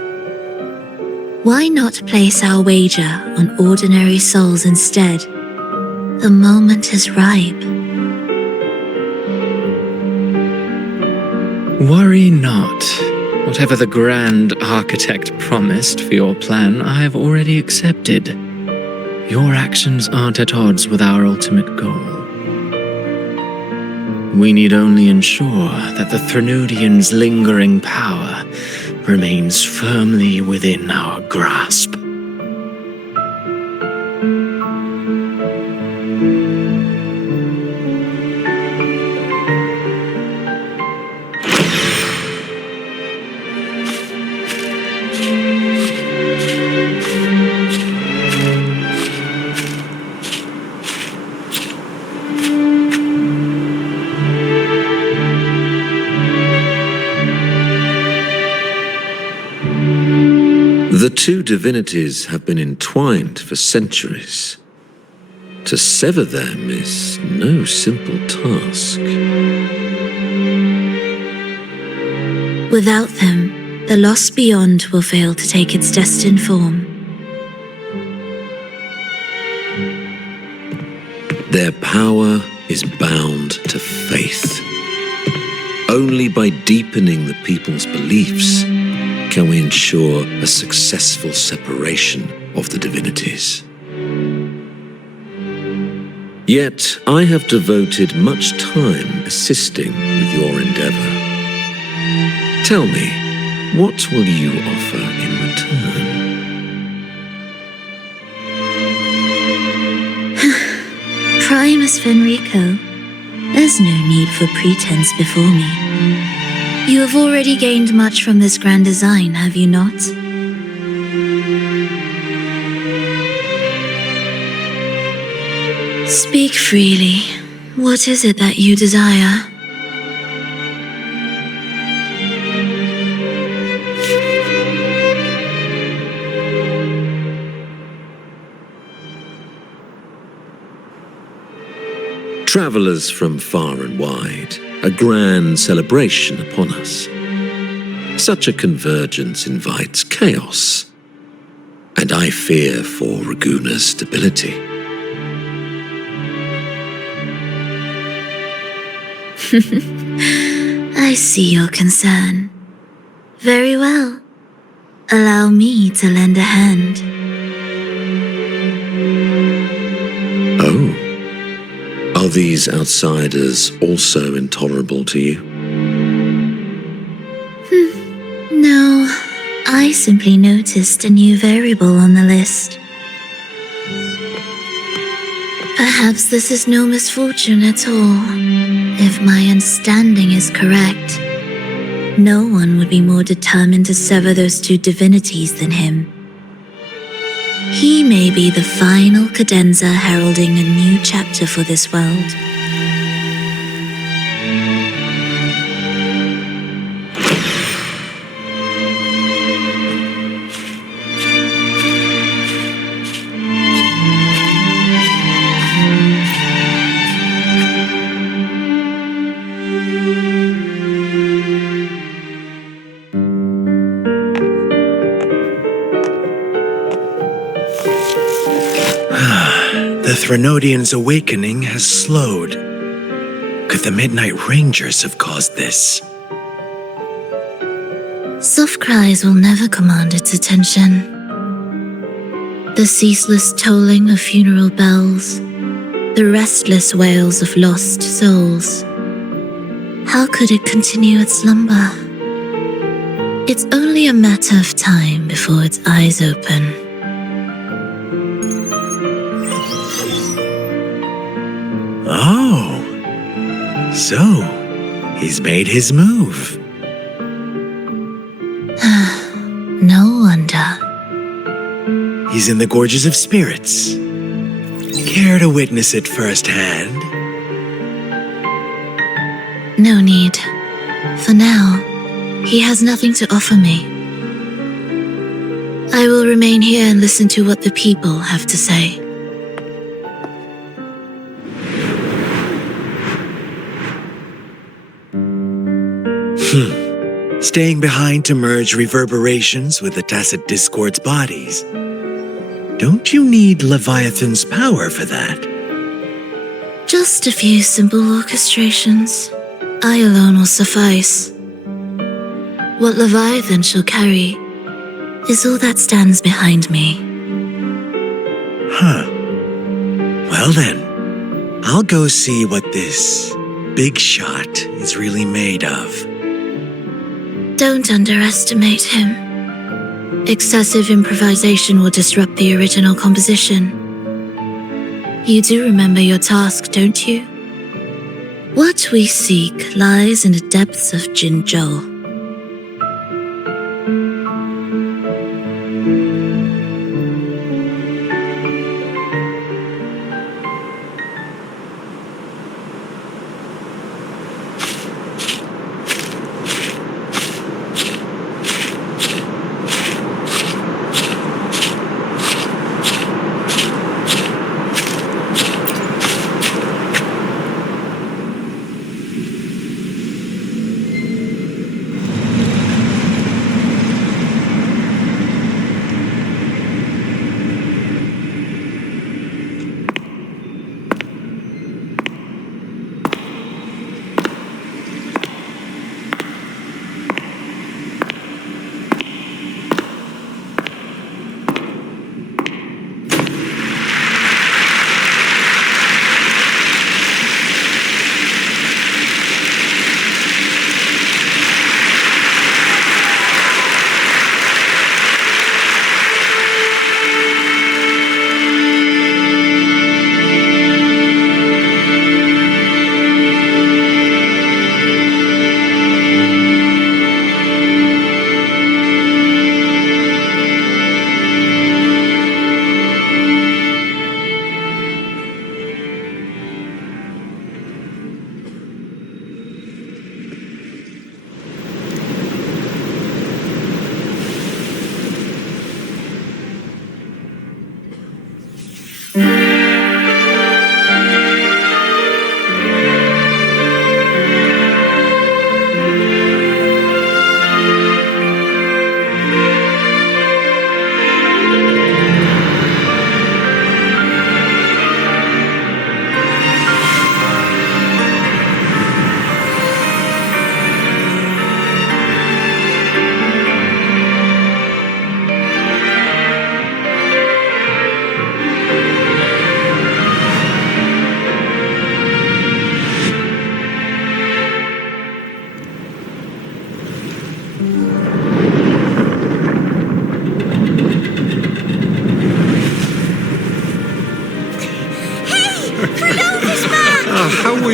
Why not place our wager on ordinary souls instead? The moment is ripe. Worry not. Whatever the Grand Architect promised for your plan, I have already accepted. Your actions aren't at odds with our ultimate goal. We need only ensure that the Threnodian's lingering power remains firmly within our grasp. The two divinities have been entwined for centuries. To sever them is no simple task. Without them, the lost beyond will fail to take its destined form. Their power is bound to faith. Only by deepening the people's beliefs can we ensure a successful separation of the divinities. Yet I have devoted much time assisting with your endeavor. Tell me, what will you offer in return? Primus Fenrico, there's no need for pretense before me. You have already gained much from this grand design, have you not? Speak freely. What is it that you desire? Travelers from far and wide, a grand celebration upon us. Such a convergence invites chaos. and I fear for Raguna's stability. I see your concern. Very well. Allow me to lend a hand. Oh. Are these outsiders also intolerable to you? No, I simply noticed a new variable on the list. Perhaps this is no misfortune at all. If my understanding is correct, no one would be more determined to sever those two divinities than him. He may be the final cadenza heralding a new chapter for this world. The Threnodian's awakening has slowed. Could the Midnight Rangers have caused this? Soft cries will never command its attention. The ceaseless tolling of funeral bells, the restless wails of lost souls. How could it continue its slumber? It's only a matter of time before its eyes open. Oh, so he's made his move. No wonder. He's in the Gorges of Spirits. Care to witness it firsthand? No need. For now, he has nothing to offer me. I will remain here and listen to what the people have to say. Staying behind to merge reverberations with the Tacit Discord's bodies. Don't you need Leviathan's power for that? Just a few simple orchestrations. I alone will suffice. What Leviathan shall carry is all that stands behind me. Well then, I'll go see what this big shot is really made of. Don't underestimate him. Excessive improvisation will disrupt the original composition. You do remember your task, don't you? What we seek lies in the depths of Jinzhou.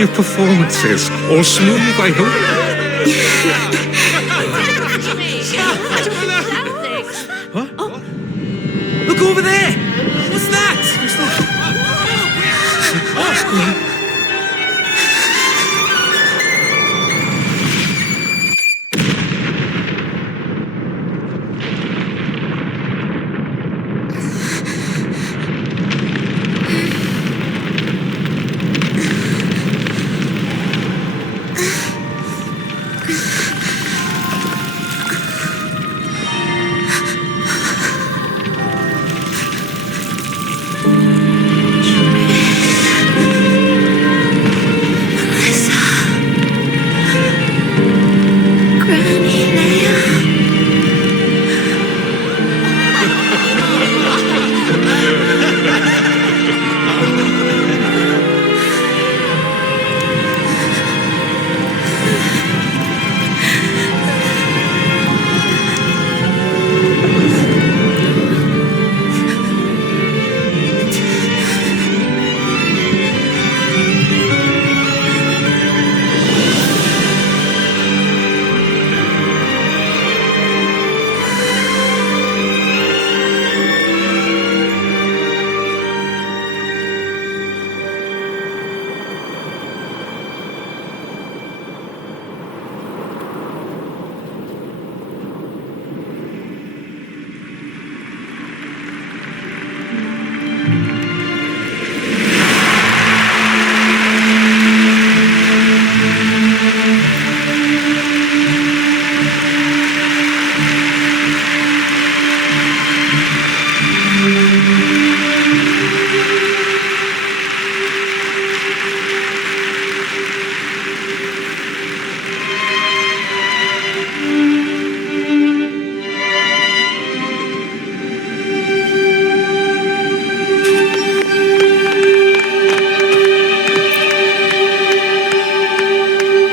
your performances. All smooth, I hope? What? Look over there! What's that?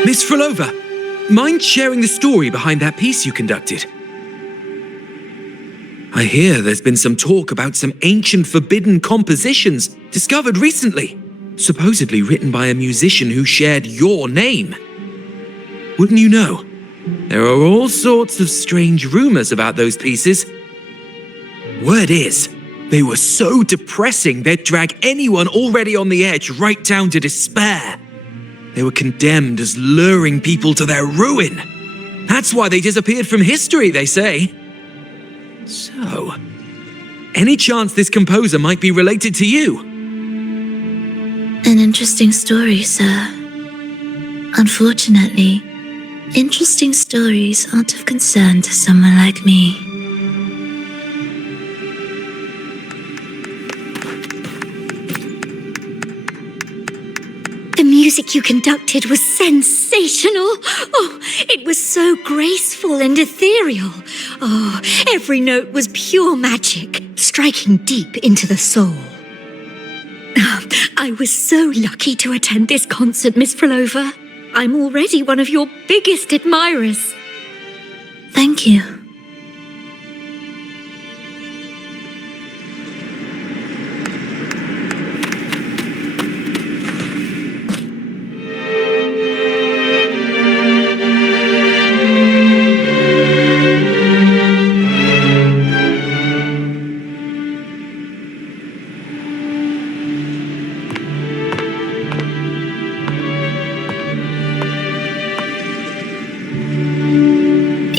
Miss Frolova, mind sharing the story behind that piece you conducted? I hear there's been some talk about some ancient forbidden compositions discovered recently, supposedly written by a musician who shared your name. Wouldn't you know? There are all sorts of strange rumors about those pieces. Word is, they were so depressing they'd drag anyone already on the edge right down to despair. They were condemned as luring people to their ruin. That's why they disappeared from history, they say. So, any chance this composer might be related to you? An interesting story, sir. Unfortunately, interesting stories aren't of concern to someone like me. The music you conducted was sensational. Oh, it was so graceful and ethereal. Oh, every note was pure magic, striking deep into the soul. I was so lucky to attend this concert, Miss Frolova. I'm already one of your biggest admirers. Thank you.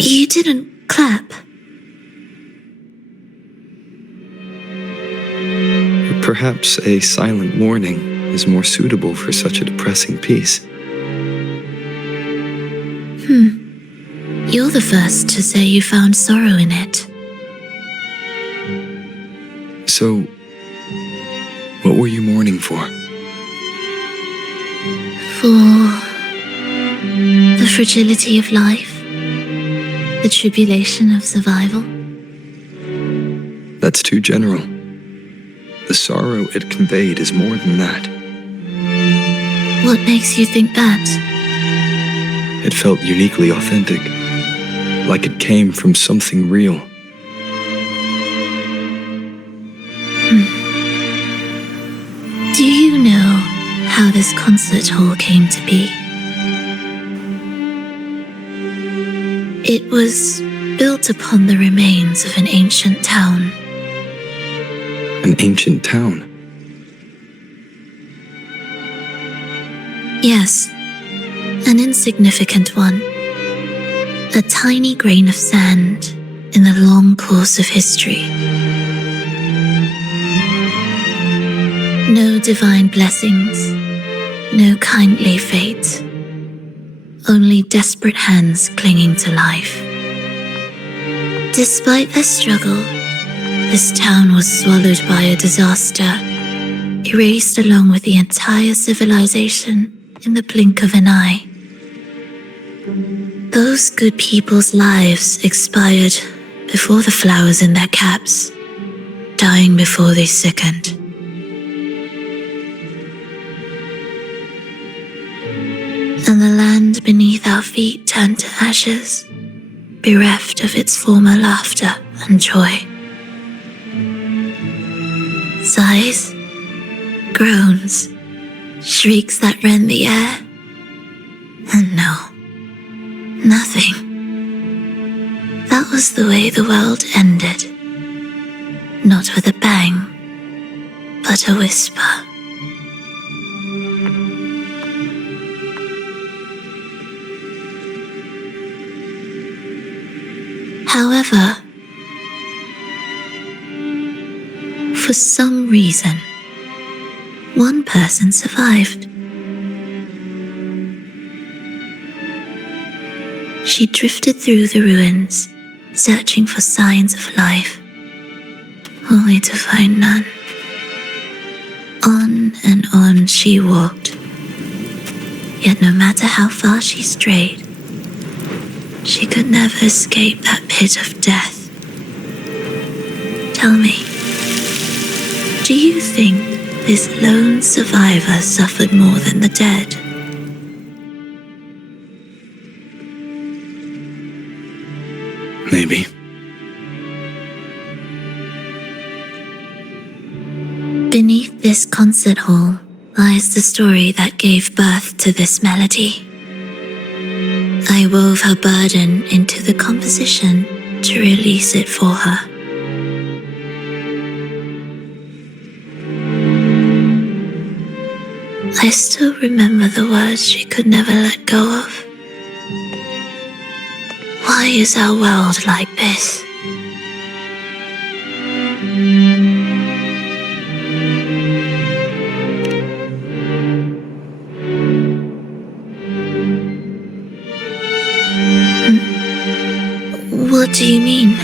You didn't clap. Perhaps a silent mourning is more suitable for such a depressing piece. You're the first to say you found sorrow in it. So, what were you mourning for? For the fragility of life, the tribulation of survival. That's too general. The sorrow it conveyed is more than that. What makes you think that? It felt uniquely authentic, like it came from something real. Do you know how this concert hall came to be. It was built upon the remains of an ancient town. An ancient town? Yes, an insignificant one. A tiny grain of sand in the long course of history. No divine blessings, no kindly fate. Only desperate hands clinging to life. Despite their struggle, this town was swallowed by a disaster, erased along with the entire civilization in the blink of an eye. Those good people's lives expired before the flowers in their caps, dying before they sickened. And the land beneath our feet turned to ashes, bereft of its former laughter and joy. Sighs, groans, shrieks that rend the air, and no, nothing. That was the way the world ended. Not with a bang, but a whisper. However, for some reason, one person survived. She drifted through the ruins, searching for signs of life, only to find none. On and on she walked, yet no matter how far she strayed, she could never escape that pit of death. Tell me, do you think this lone survivor suffered more than the dead? Maybe. Beneath this concert hall lies the story that gave birth to this melody. I wove her burden into the composition to release it for her. I still remember the words she could never let go of. Why is our world like this? What do you mean?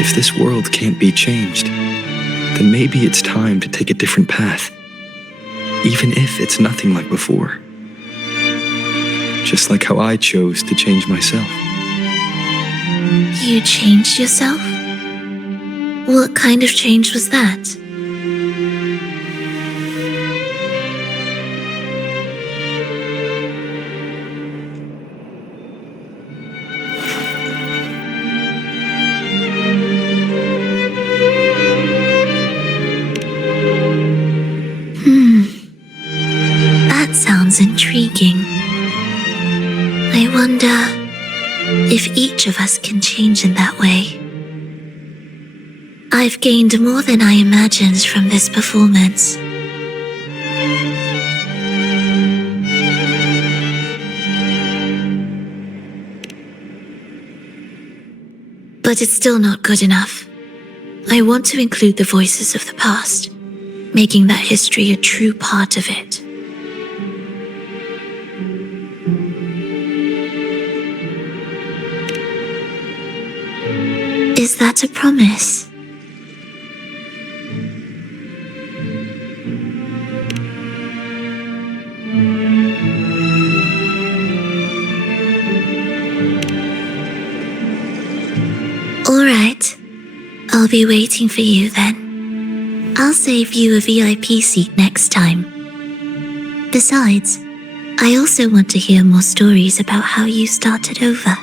If this world can't be changed, then maybe it's time to take a different path. Even if it's nothing like before. Just like how I chose to change myself. You changed yourself? What kind of change was that? That sounds intriguing. I wonder if each of us can change in that way. I've gained more than I imagined from this performance. But it's still not good enough. I want to include the voices of the past, making that history a true part of it. Is that a promise? All right. I'll be waiting for you then. I'll save you a VIP seat next time. Besides, I also want to hear more stories about how you started over.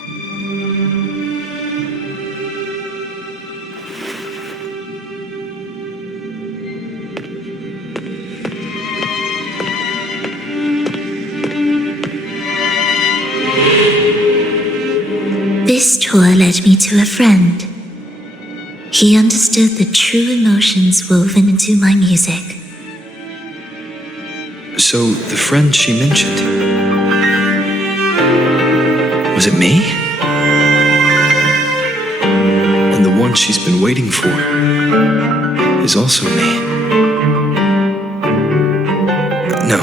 This tour led me to a friend. He understood the true emotions woven into my music. So, the friend she mentioned, was it me? And the one she's been waiting for is also me. No,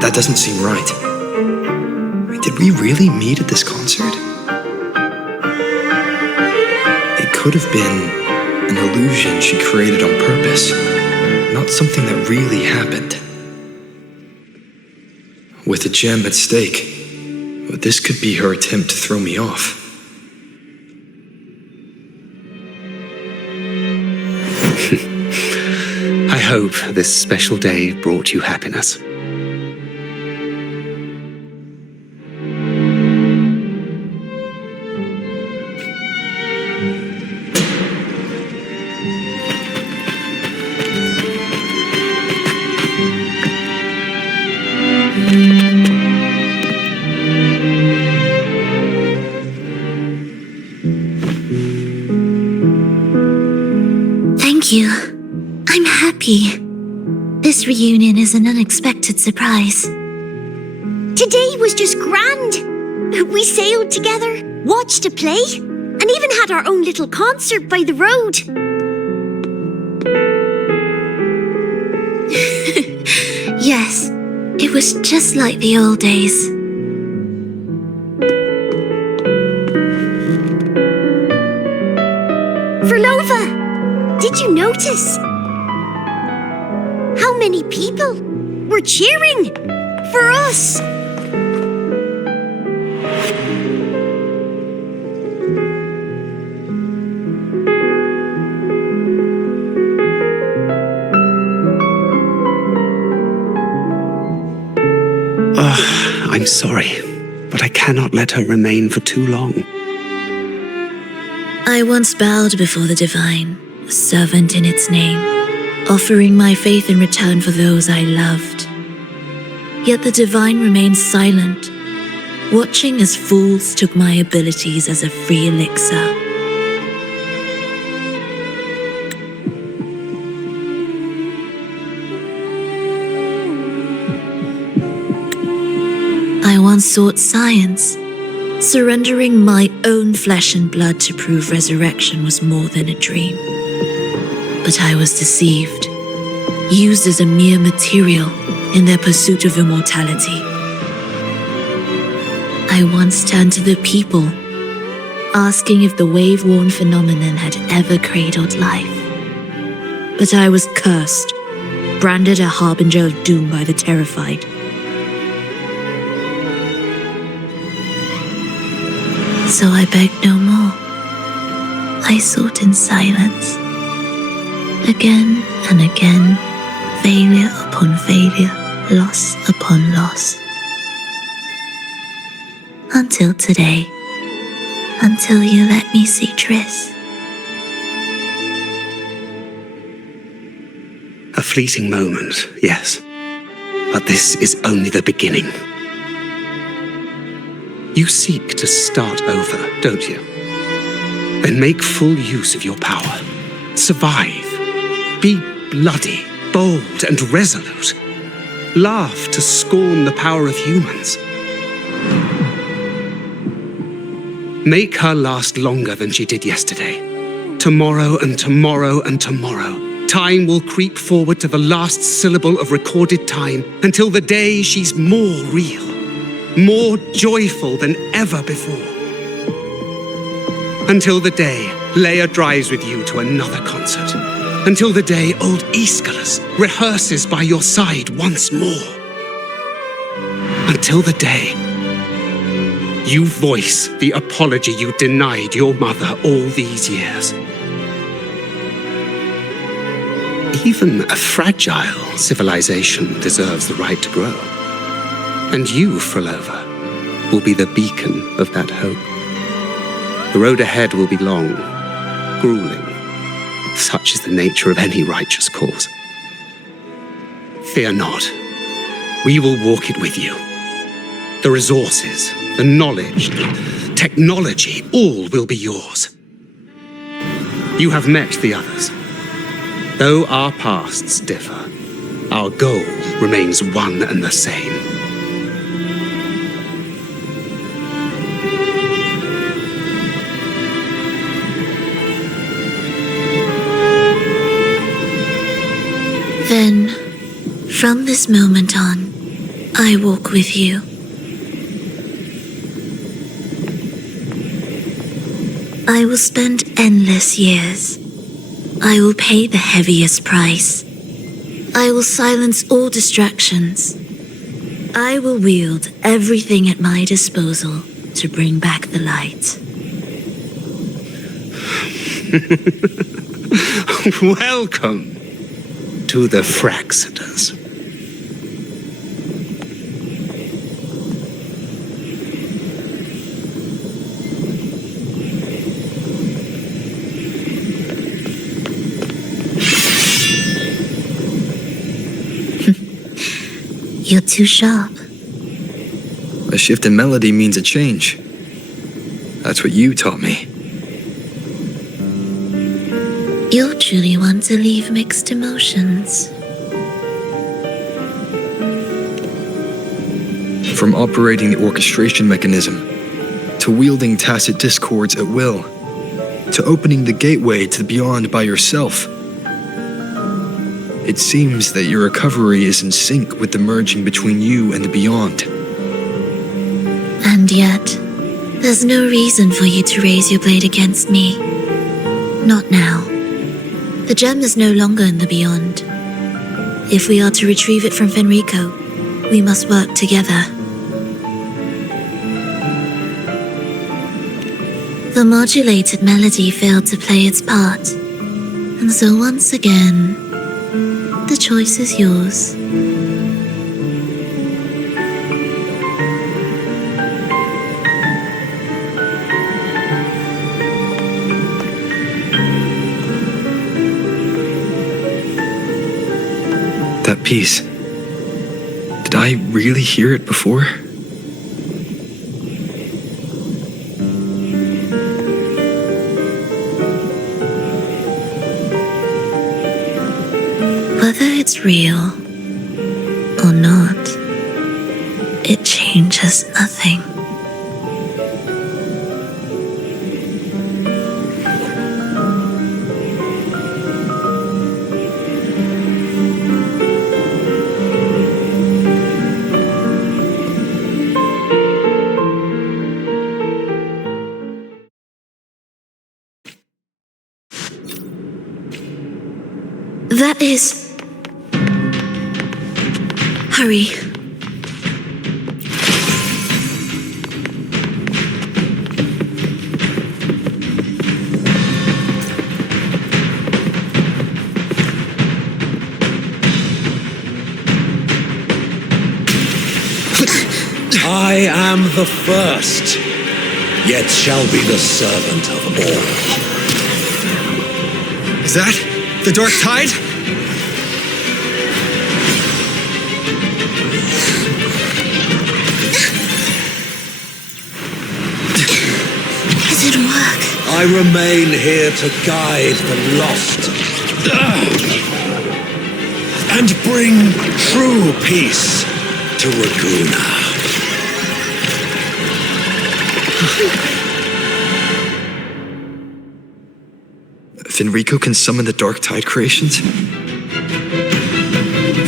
that doesn't seem right. Did we really meet at this concert? It could have been an illusion she created on purpose, not something that really happened. With a gem at stake, this could be her attempt to throw me off. I hope this special day brought you happiness. Thank you. I'm happy. This reunion is an unexpected surprise. Today was just grand. We sailed together, watched a play, and even had our own little concert by the road. Yes, it was just like the old days. Verlova, did you notice how many people were cheering for us? I'm sorry, but I cannot let her remain for too long. I once bowed before the divine, a servant in its name, offering my faith in return for those I loved. Yet the divine remained silent, watching as fools took my abilities as a free elixir. I once sought science, surrendering my own flesh and blood to prove resurrection was more than a dream. But I was deceived, used as a mere material in their pursuit of immortality. I once turned to the people, asking if the wave-worn phenomenon had ever cradled life. But I was cursed, branded a harbinger of doom by the terrified. So I begged no more. I sought in silence. Again and again, failure upon failure, loss upon loss. Until today. Until you let me see Triss. A fleeting moment, yes. But this is only the beginning. You seek to start over, don't you? Then make full use of your power. Survive. Be bloody, bold, and resolute. Laugh to scorn the power of humans. Make her last longer than she did yesterday. Tomorrow and tomorrow and tomorrow. Time will creep forward to the last syllable of recorded time until the day she's more real. More joyful than ever before. Until the day Leia drives with you to another concert. Until the day old Aeschylus rehearses by your side once more. Until the day you voice the apology you denied your mother all these years. Even a fragile civilization deserves the right to grow. And you, Frolova, will be the beacon of that hope. The road ahead will be long, grueling. Such is the nature of any righteous cause. Fear not. We will walk it with you. The resources, the knowledge, the technology, all will be yours. You have met the others. Though our pasts differ, our goal remains one and the same. Then, from this moment on, I walk with you. I will spend endless years. I will pay the heaviest price. I will silence all distractions. I will wield everything at my disposal to bring back the light. Welcome to the Fractsidus. You're too sharp. A shift in melody means a change. That's what you taught me. You're truly one to leave mixed emotions. From operating the orchestration mechanism, to wielding tacit discords at will, to opening the gateway to the beyond by yourself. It seems that your recovery is in sync with the merging between you and the beyond. And yet, there's no reason for you to raise your blade against me. Not now. The gem is no longer in the beyond. If we are to retrieve it from Fenrico, we must work together. The modulated melody failed to play its part, and so once again, the choice is yours. That piece. Did I really hear it before? Whether it's real or not, it changes nothing. That is... Hurry. I am the first, yet shall be the servant of all. Is that the dark tide? It didn't work. I remain here to guide the lost and bring true peace to Raguna. Fenrico can summon the dark tide creations?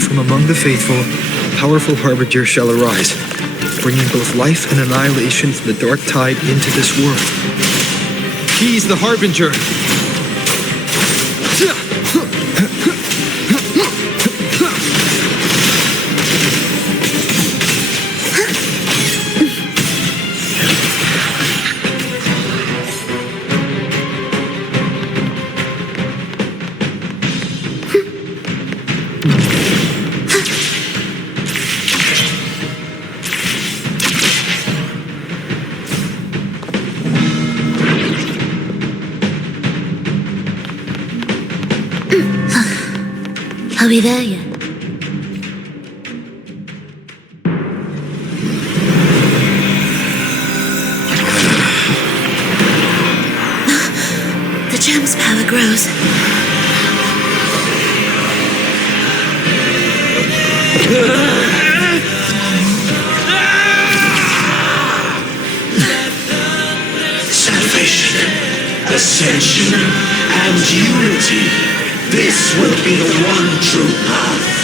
From among the faithful, a powerful harbinger shall arise, bringing both life and annihilation from the dark tide into this world. He's the harbinger! Are we there yet? gem's power grows. Salvation, ascension, and unity. This will be the one true path.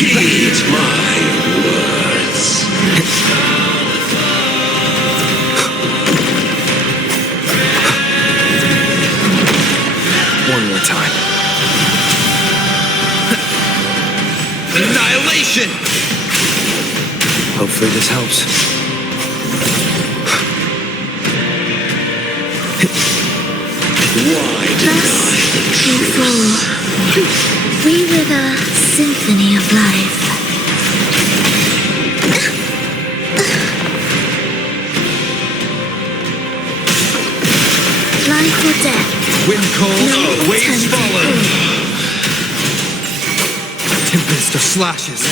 Heed my words. One more time. Annihilation! Hopefully this helps. Why deny the truth? We were the symphony of life. Life or death. Wind calls, waves alternative. follow. Tempest of slashes.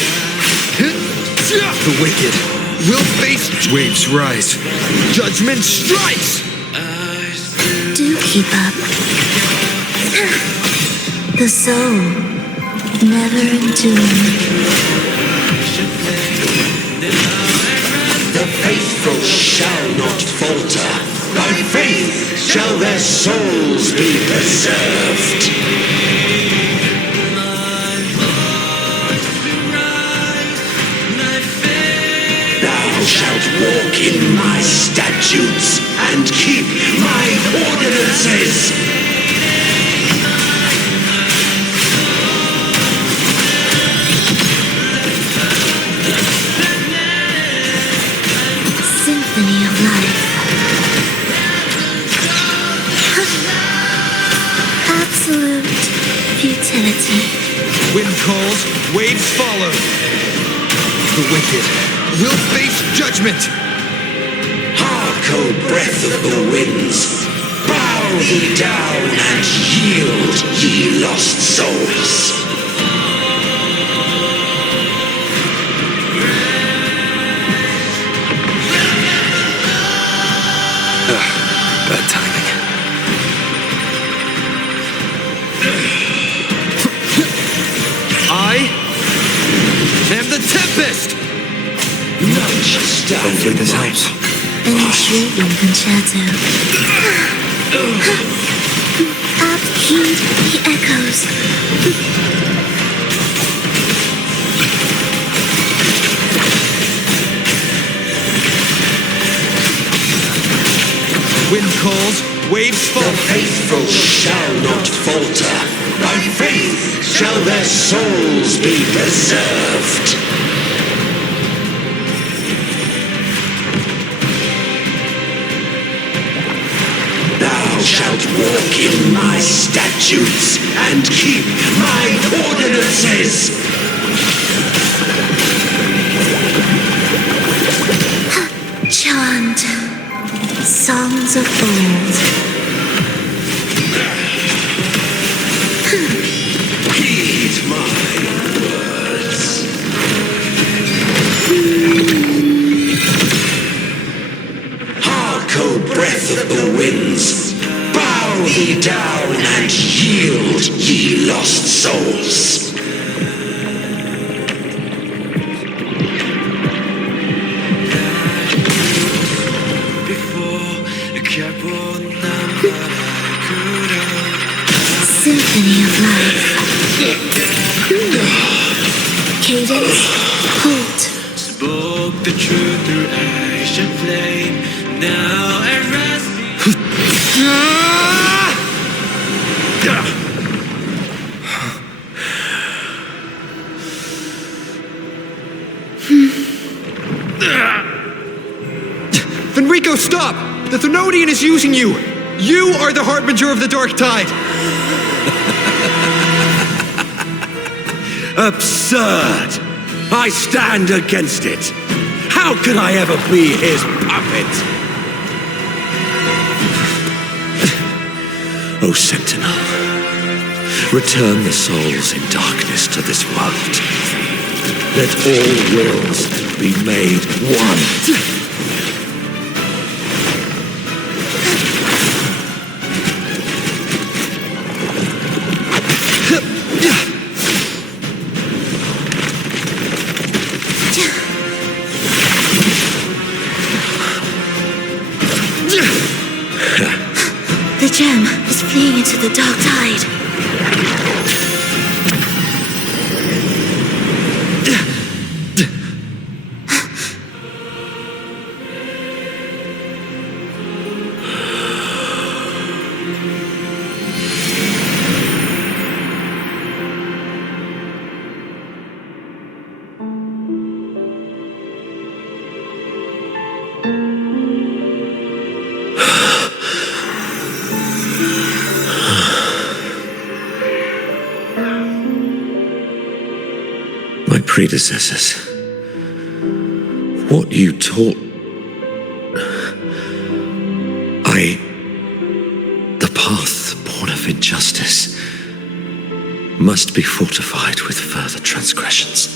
The wicked will face waves rise. Judgment strikes. Do keep up. The soul, never entombed. The faithful shall not falter. By faith shall their souls be preserved. Thou shalt walk in my statutes and keep my ordinances. Symphony of life. Absolute futility. Wind calls, waves follow. The wicked will face judgment. Hark, O breath of the winds, bow ye down and yield, ye lost souls. Bad timing. I am the Tempest! None shall stand. Hopefully this helps. An intriguing concerto. Upheed the echoes. Wind calls, waves fall. The faithful shall not falter. By faith shall their souls be preserved. Thou shalt walk in my statutes and keep my ordinances. Chant songs of old. Heed my words. Hark, O breath of the winds, bow ye down and yield, ye lost souls. Symphony of life. Cadence, halt. Spoke the truth through ash and flame. Now at rest. Fenrico, stop! The Thenodian is using you! You are the harbinger of the dark tide! Absurd! I stand against it! How could I ever be his puppet? O Sentinel, return the souls in darkness to this world. Let all wills be made one. The gem is fleeing into the dark tide. Predecessors, what you taught, the path born of injustice, must be fortified with further transgressions.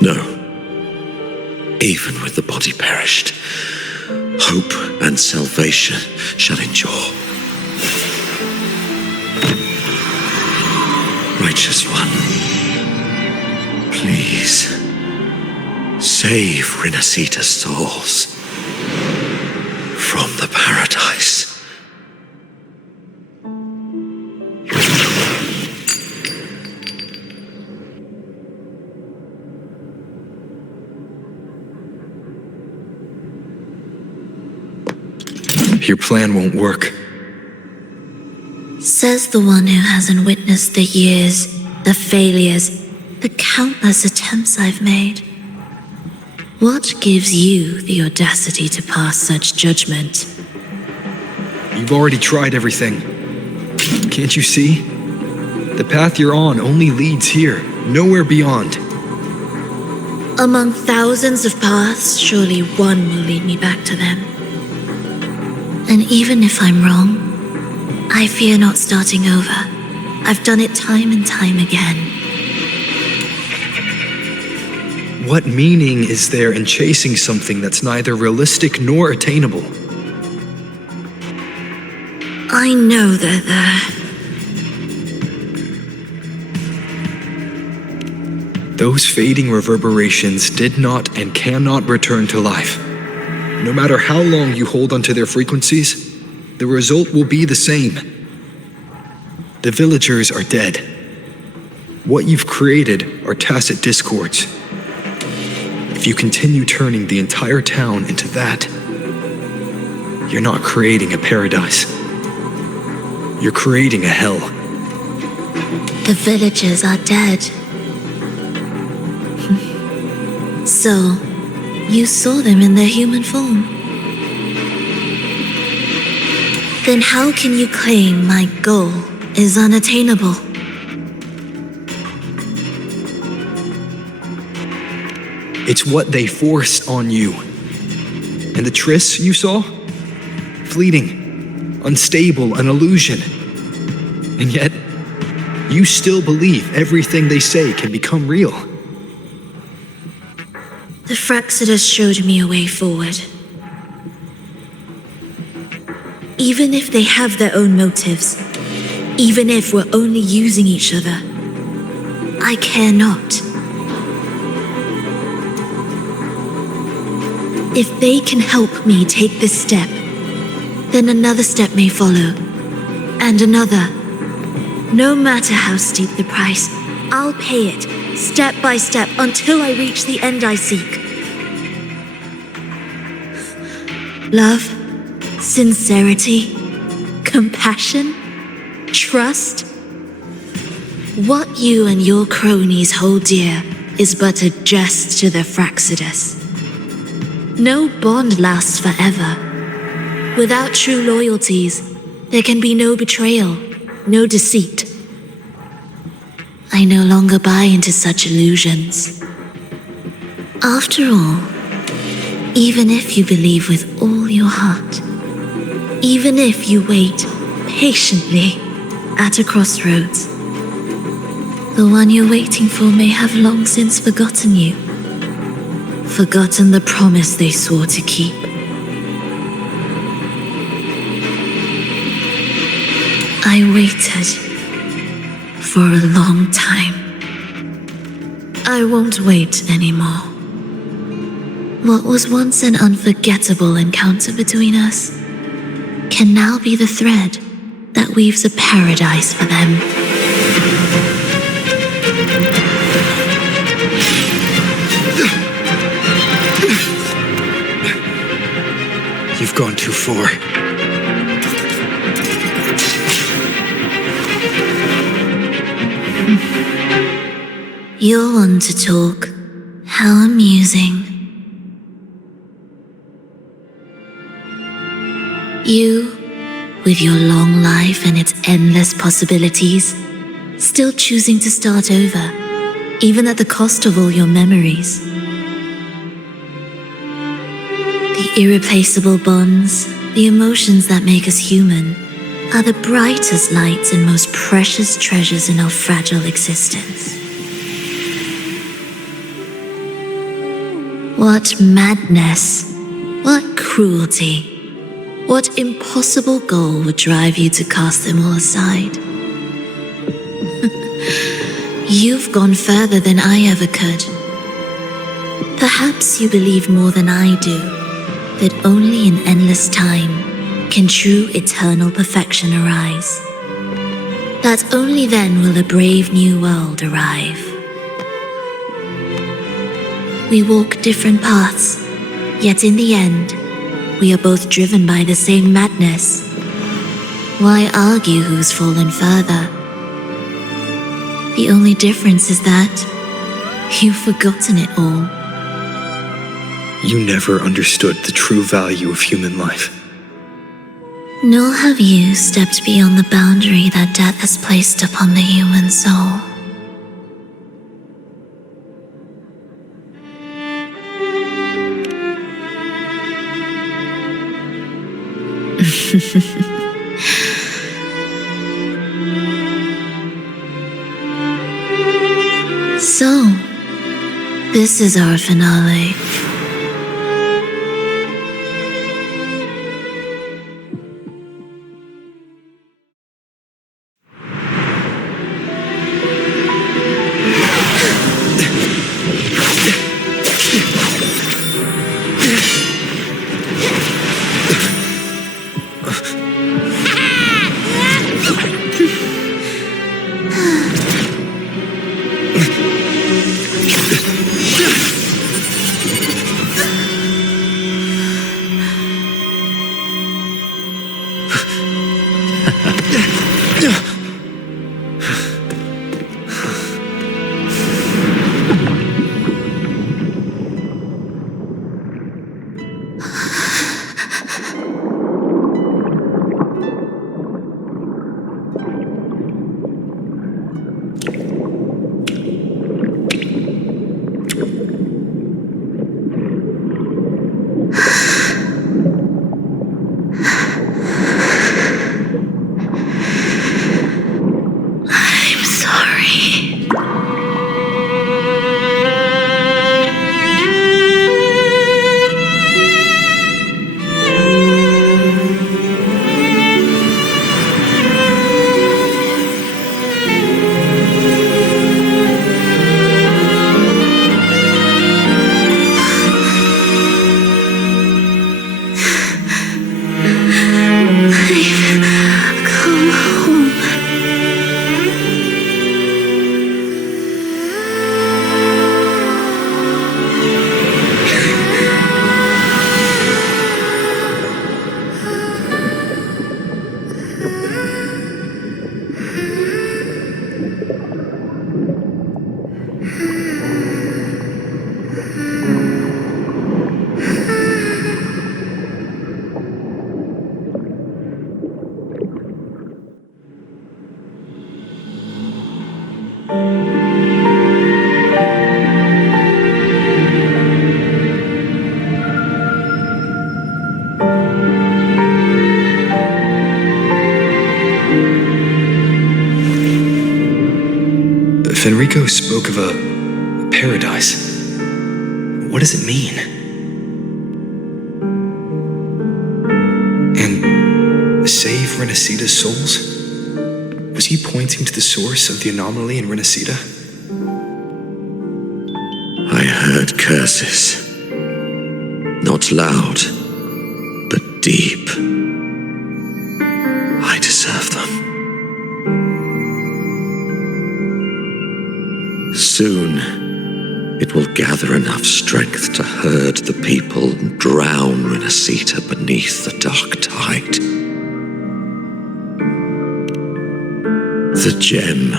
No. Even with the body perished, hope and salvation shall endure. Righteous One, please save Renacita's souls from the paradise. Your plan won't work. Says the one who hasn't witnessed the years, the failures, the countless attempts I've made. What gives you the audacity to pass such judgment? You've already tried everything. Can't you see? The path you're on only leads here, nowhere beyond. Among thousands of paths, surely one will lead me back to them. And even if I'm wrong, I fear not starting over. I've done it time and time again. What meaning is there in chasing something that's neither realistic nor attainable? I know they're there. Those fading reverberations did not and cannot return to life. No matter how long you hold onto their frequencies, the result will be the same. The villagers are dead. What you've created are tacit discords. If you continue turning the entire town into that, you're not creating a paradise. You're creating a hell. The villagers are dead. So, you saw them in their human form. Then how can you claim my goal is unattainable? It's what they forced on you. And the trysts you saw? Fleeting, unstable, an illusion. And yet, you still believe everything they say can become real. The Fractsidus showed me a way forward. Even if they have their own motives, even if we're only using each other, I care not. If they can help me take this step, then another step may follow, and another. No matter how steep the price, I'll pay it, step by step, until I reach the end I seek. Love, sincerity, compassion, trust. What you and your cronies hold dear is but a jest to the Fractsidus. No bond lasts forever. Without true loyalties, there can be no betrayal, no deceit. I no longer buy into such illusions. After all, even if you believe with all your heart, even if you wait patiently at a crossroads, the one you're waiting for may have long since forgotten you, forgotten the promise they swore to keep. I waited for a long time. I won't wait anymore. What was once an unforgettable encounter between us can now be the thread that weaves a paradise for them. You've gone too far. You're one to talk. How amusing. You, with your long life and its endless possibilities, still choosing to start over, even at the cost of all your memories. The irreplaceable bonds, the emotions that make us human, are the brightest lights and most precious treasures in our fragile existence. What madness, what cruelty, what impossible goal would drive you to cast them all aside? You've gone further than I ever could. Perhaps you believe more than I do, that only in endless time can true eternal perfection arise. That only then will a brave new world arrive. We walk different paths, yet in the end, we are both driven by the same madness. Why argue who's fallen further? The only difference is that you've forgotten it all. You never understood the true value of human life. Nor have you stepped beyond the boundary that death has placed upon the human soul. So, this is our finale. Fenrico spoke of a paradise. What does it mean? And save Renacita's souls? Was he pointing to the source of the anomaly in Renacita? I heard curses. Not loud, but deep. I deserve them. Soon, it will gather enough strength to herd the people and drown Renacita beneath the dark tide. The gem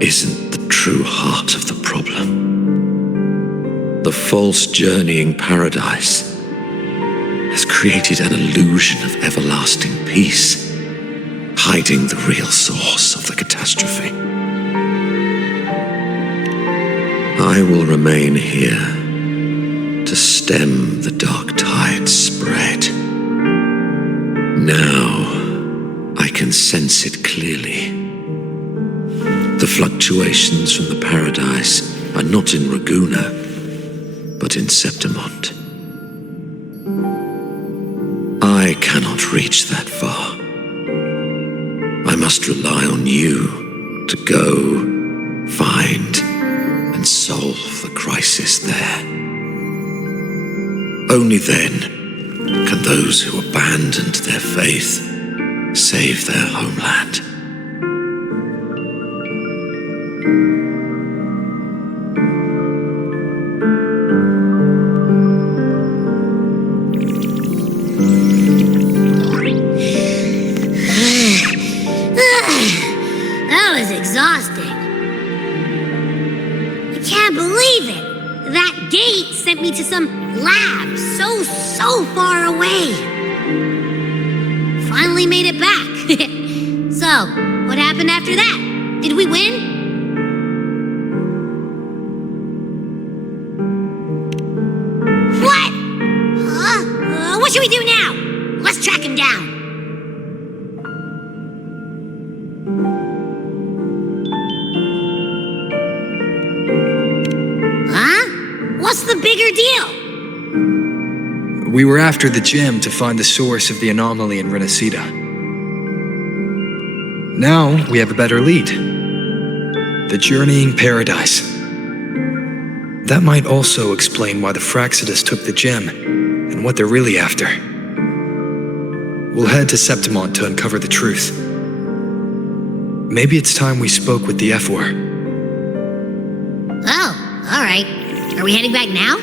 isn't the true heart of the problem. The false journeying paradise has created an illusion of everlasting peace, hiding the real source of the catastrophe. I will remain here to stem the dark tide's spread. Now I can sense it clearly. The fluctuations from the paradise are not in Raguna, but in Septimont. I cannot reach that far. I must rely on you to go, find, and solve the crisis there. Only then can those who abandoned their faith save their homeland. That was exhausting. I can't believe it. That gate sent me to some lab so far away. Finally made it back. So, what happened after that? Did we win? What? What should we do now? Let's track him down. What's the bigger deal? We were after the gem to find the source of the anomaly in Renacita. Now we have a better lead. The journeying paradise. That might also explain why the Fractsidus took the gem and what they're really after. We'll head to Septimont to uncover the truth. Maybe it's time we spoke with the F-War. Oh, all right. Are we heading back now?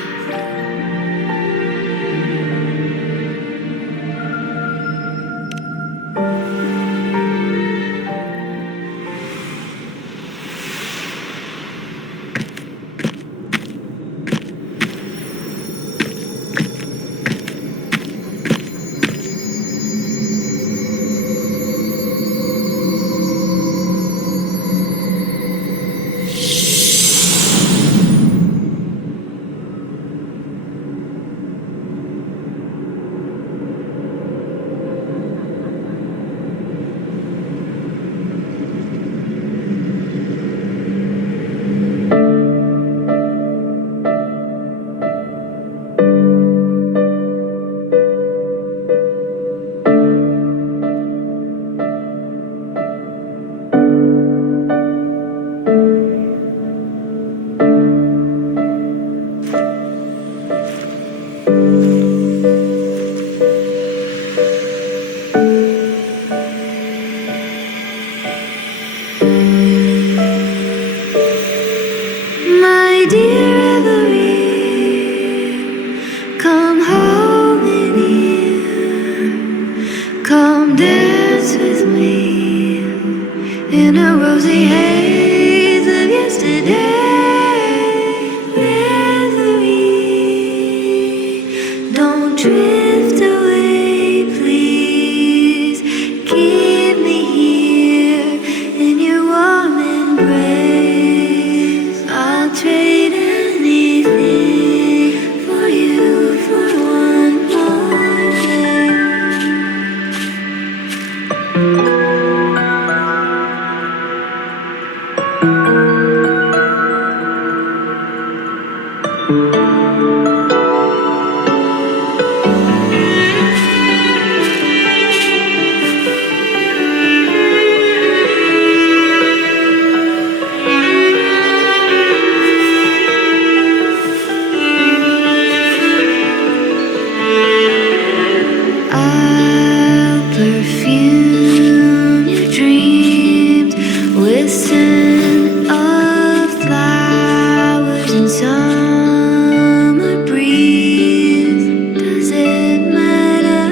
scent of flowers and summer breeze. Does it matter?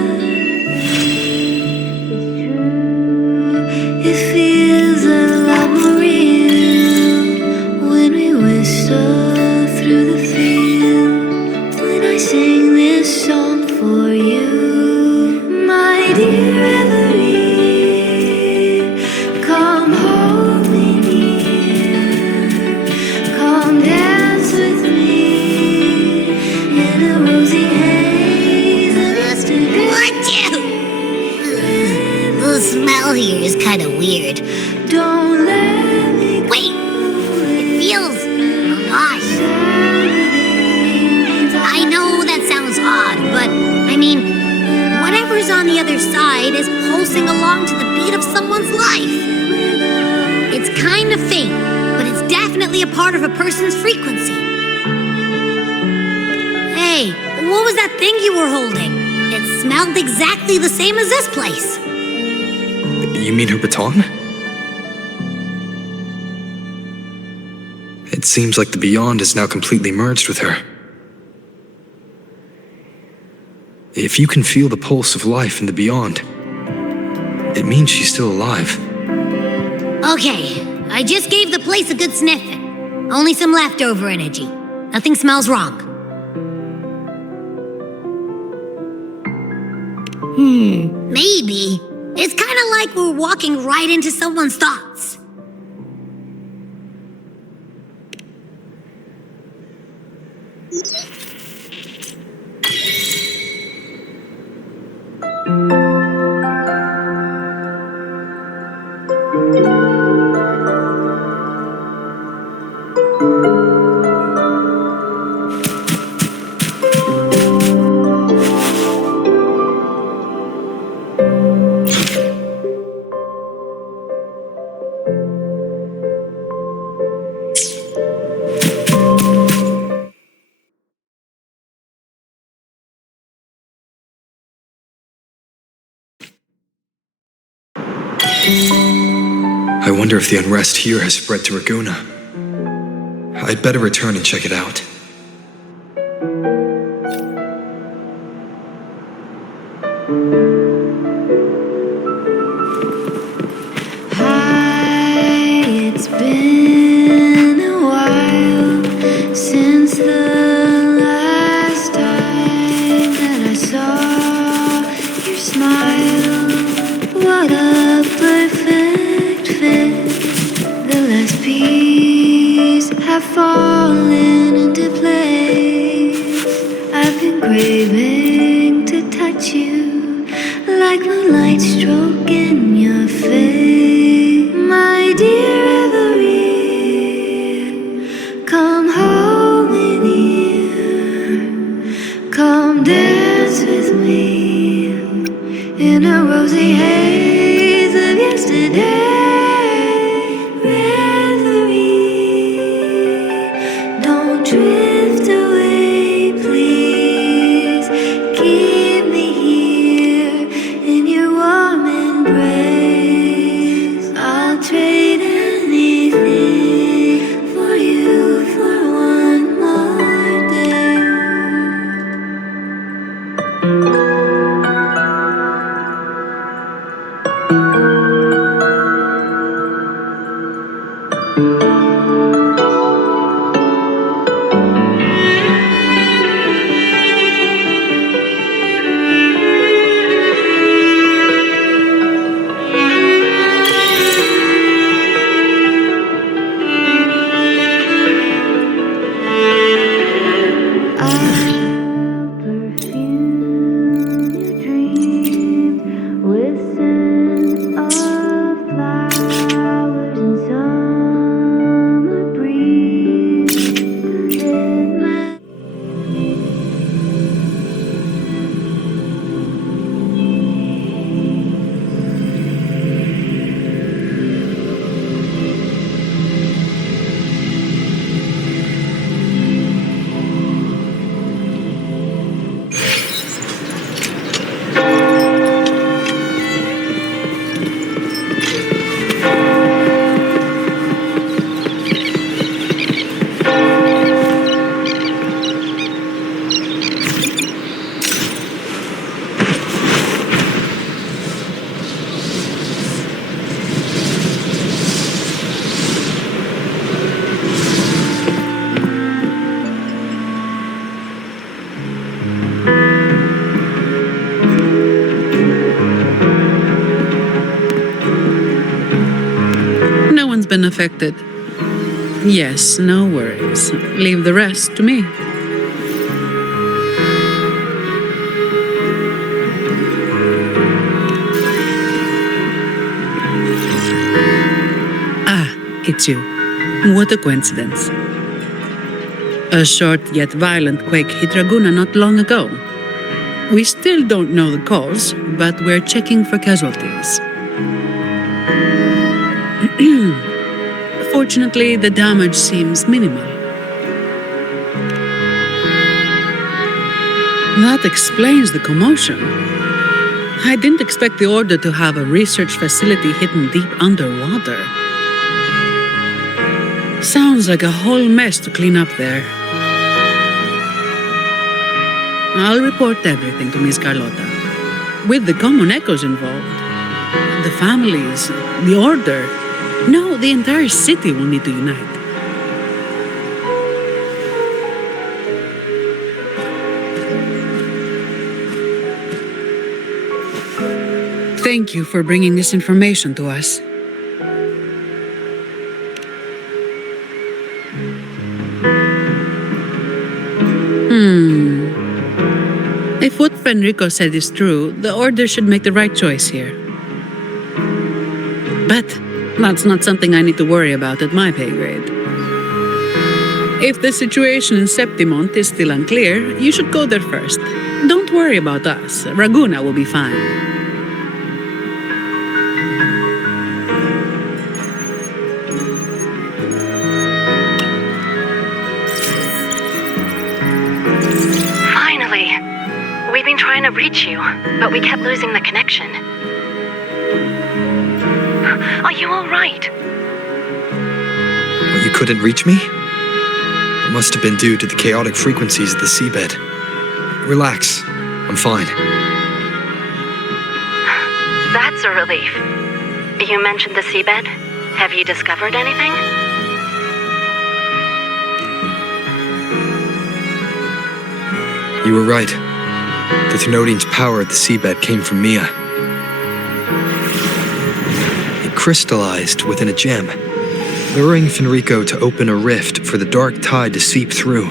It's true. It feels a lot more real when we whistle through the field. When I sing this song for you, my dear Reverie. Come hold me near, come dance with me in a rosy haze of yesterday. What you? The smell here is kind of weird. Don't let me go. Wait, it feels... oh gosh. I know that sounds odd, but I mean, whatever's on the other side is pulsing along to the beat of someone's life. It's kind of faint, but it's definitely a part of a person's frequency. Hey, what was that thing you were holding? It smelled exactly the same as this place. You mean her baton? It seems like the beyond is now completely merged with her. If you can feel the pulse of life in the beyond, it means she's still alive. Okay, I just gave the place a good sniffing. Only some leftover energy. Nothing smells wrong. Maybe. It's kind of like we're walking right into someone's thoughts. I wonder if the unrest here has spread to Raguna. I'd better return and check it out. Hi, it's been a while since the last time that I saw your smile. What a perfect fit. The last piece have fallen into place. I've been craving to touch you like moonlight stroking your face. My dear Reverie, come hold me near, come dance with me in a rosy haze of yesterday. Reverie, don't drift away, please. Keep me here in your warm embrace. I'll trade anything for you for one more day. With scent of flowers and summer been affected. Yes, no worries. Leave the rest to me. Ah, it's you. What a coincidence. A short yet violent quake hit Raguna not long ago. We still don't know the cause, but we're checking for casualties. Fortunately, the damage seems minimal. That explains the commotion. I didn't expect the Order to have a research facility hidden deep underwater. Sounds like a whole mess to clean up there. I'll report everything to Miss Carlotta. With the common echoes involved, the families, the Order, no, the entire city will need to unite. Thank you for bringing this information to us. If what Fenrico said is true, the Order should make the right choice here. But that's not something I need to worry about at my pay grade. If the situation in Septimont is still unclear, you should go there first. Don't worry about us. Raguna will be fine. We've been trying to reach you, but we kept losing the connection. Are you all right? Well, you couldn't reach me? It must have been due to the chaotic frequencies of the seabed. Relax. I'm fine. That's a relief. You mentioned the seabed. Have you discovered anything? You were right. The Thenodian's power at the seabed came from Mia. It crystallized within a gem, luring Fenrico to open a rift for the dark tide to seep through.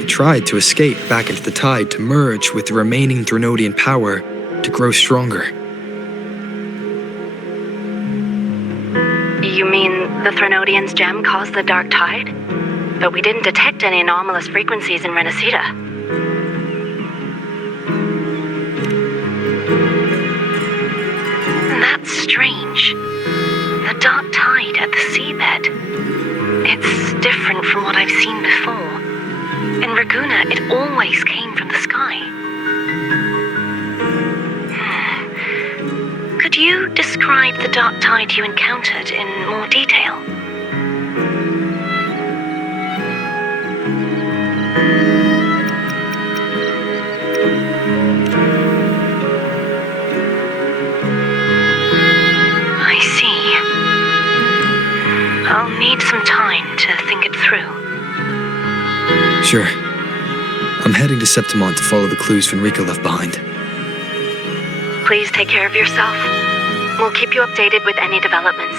It tried to escape back into the tide to merge with the remaining Thenodian power to grow stronger. You mean the Thenodian's gem caused the dark tide? But we didn't detect any anomalous frequencies in Renacita. That's strange. The dark tide at the seabed. It's different from what I've seen before. In Raguna, it always came from the sky. Could you describe the dark tide you encountered in more detail? I'll need some time to think it through. Sure. I'm heading to Septimont to follow the clues Fenrico left behind. Please take care of yourself. We'll keep you updated with any developments.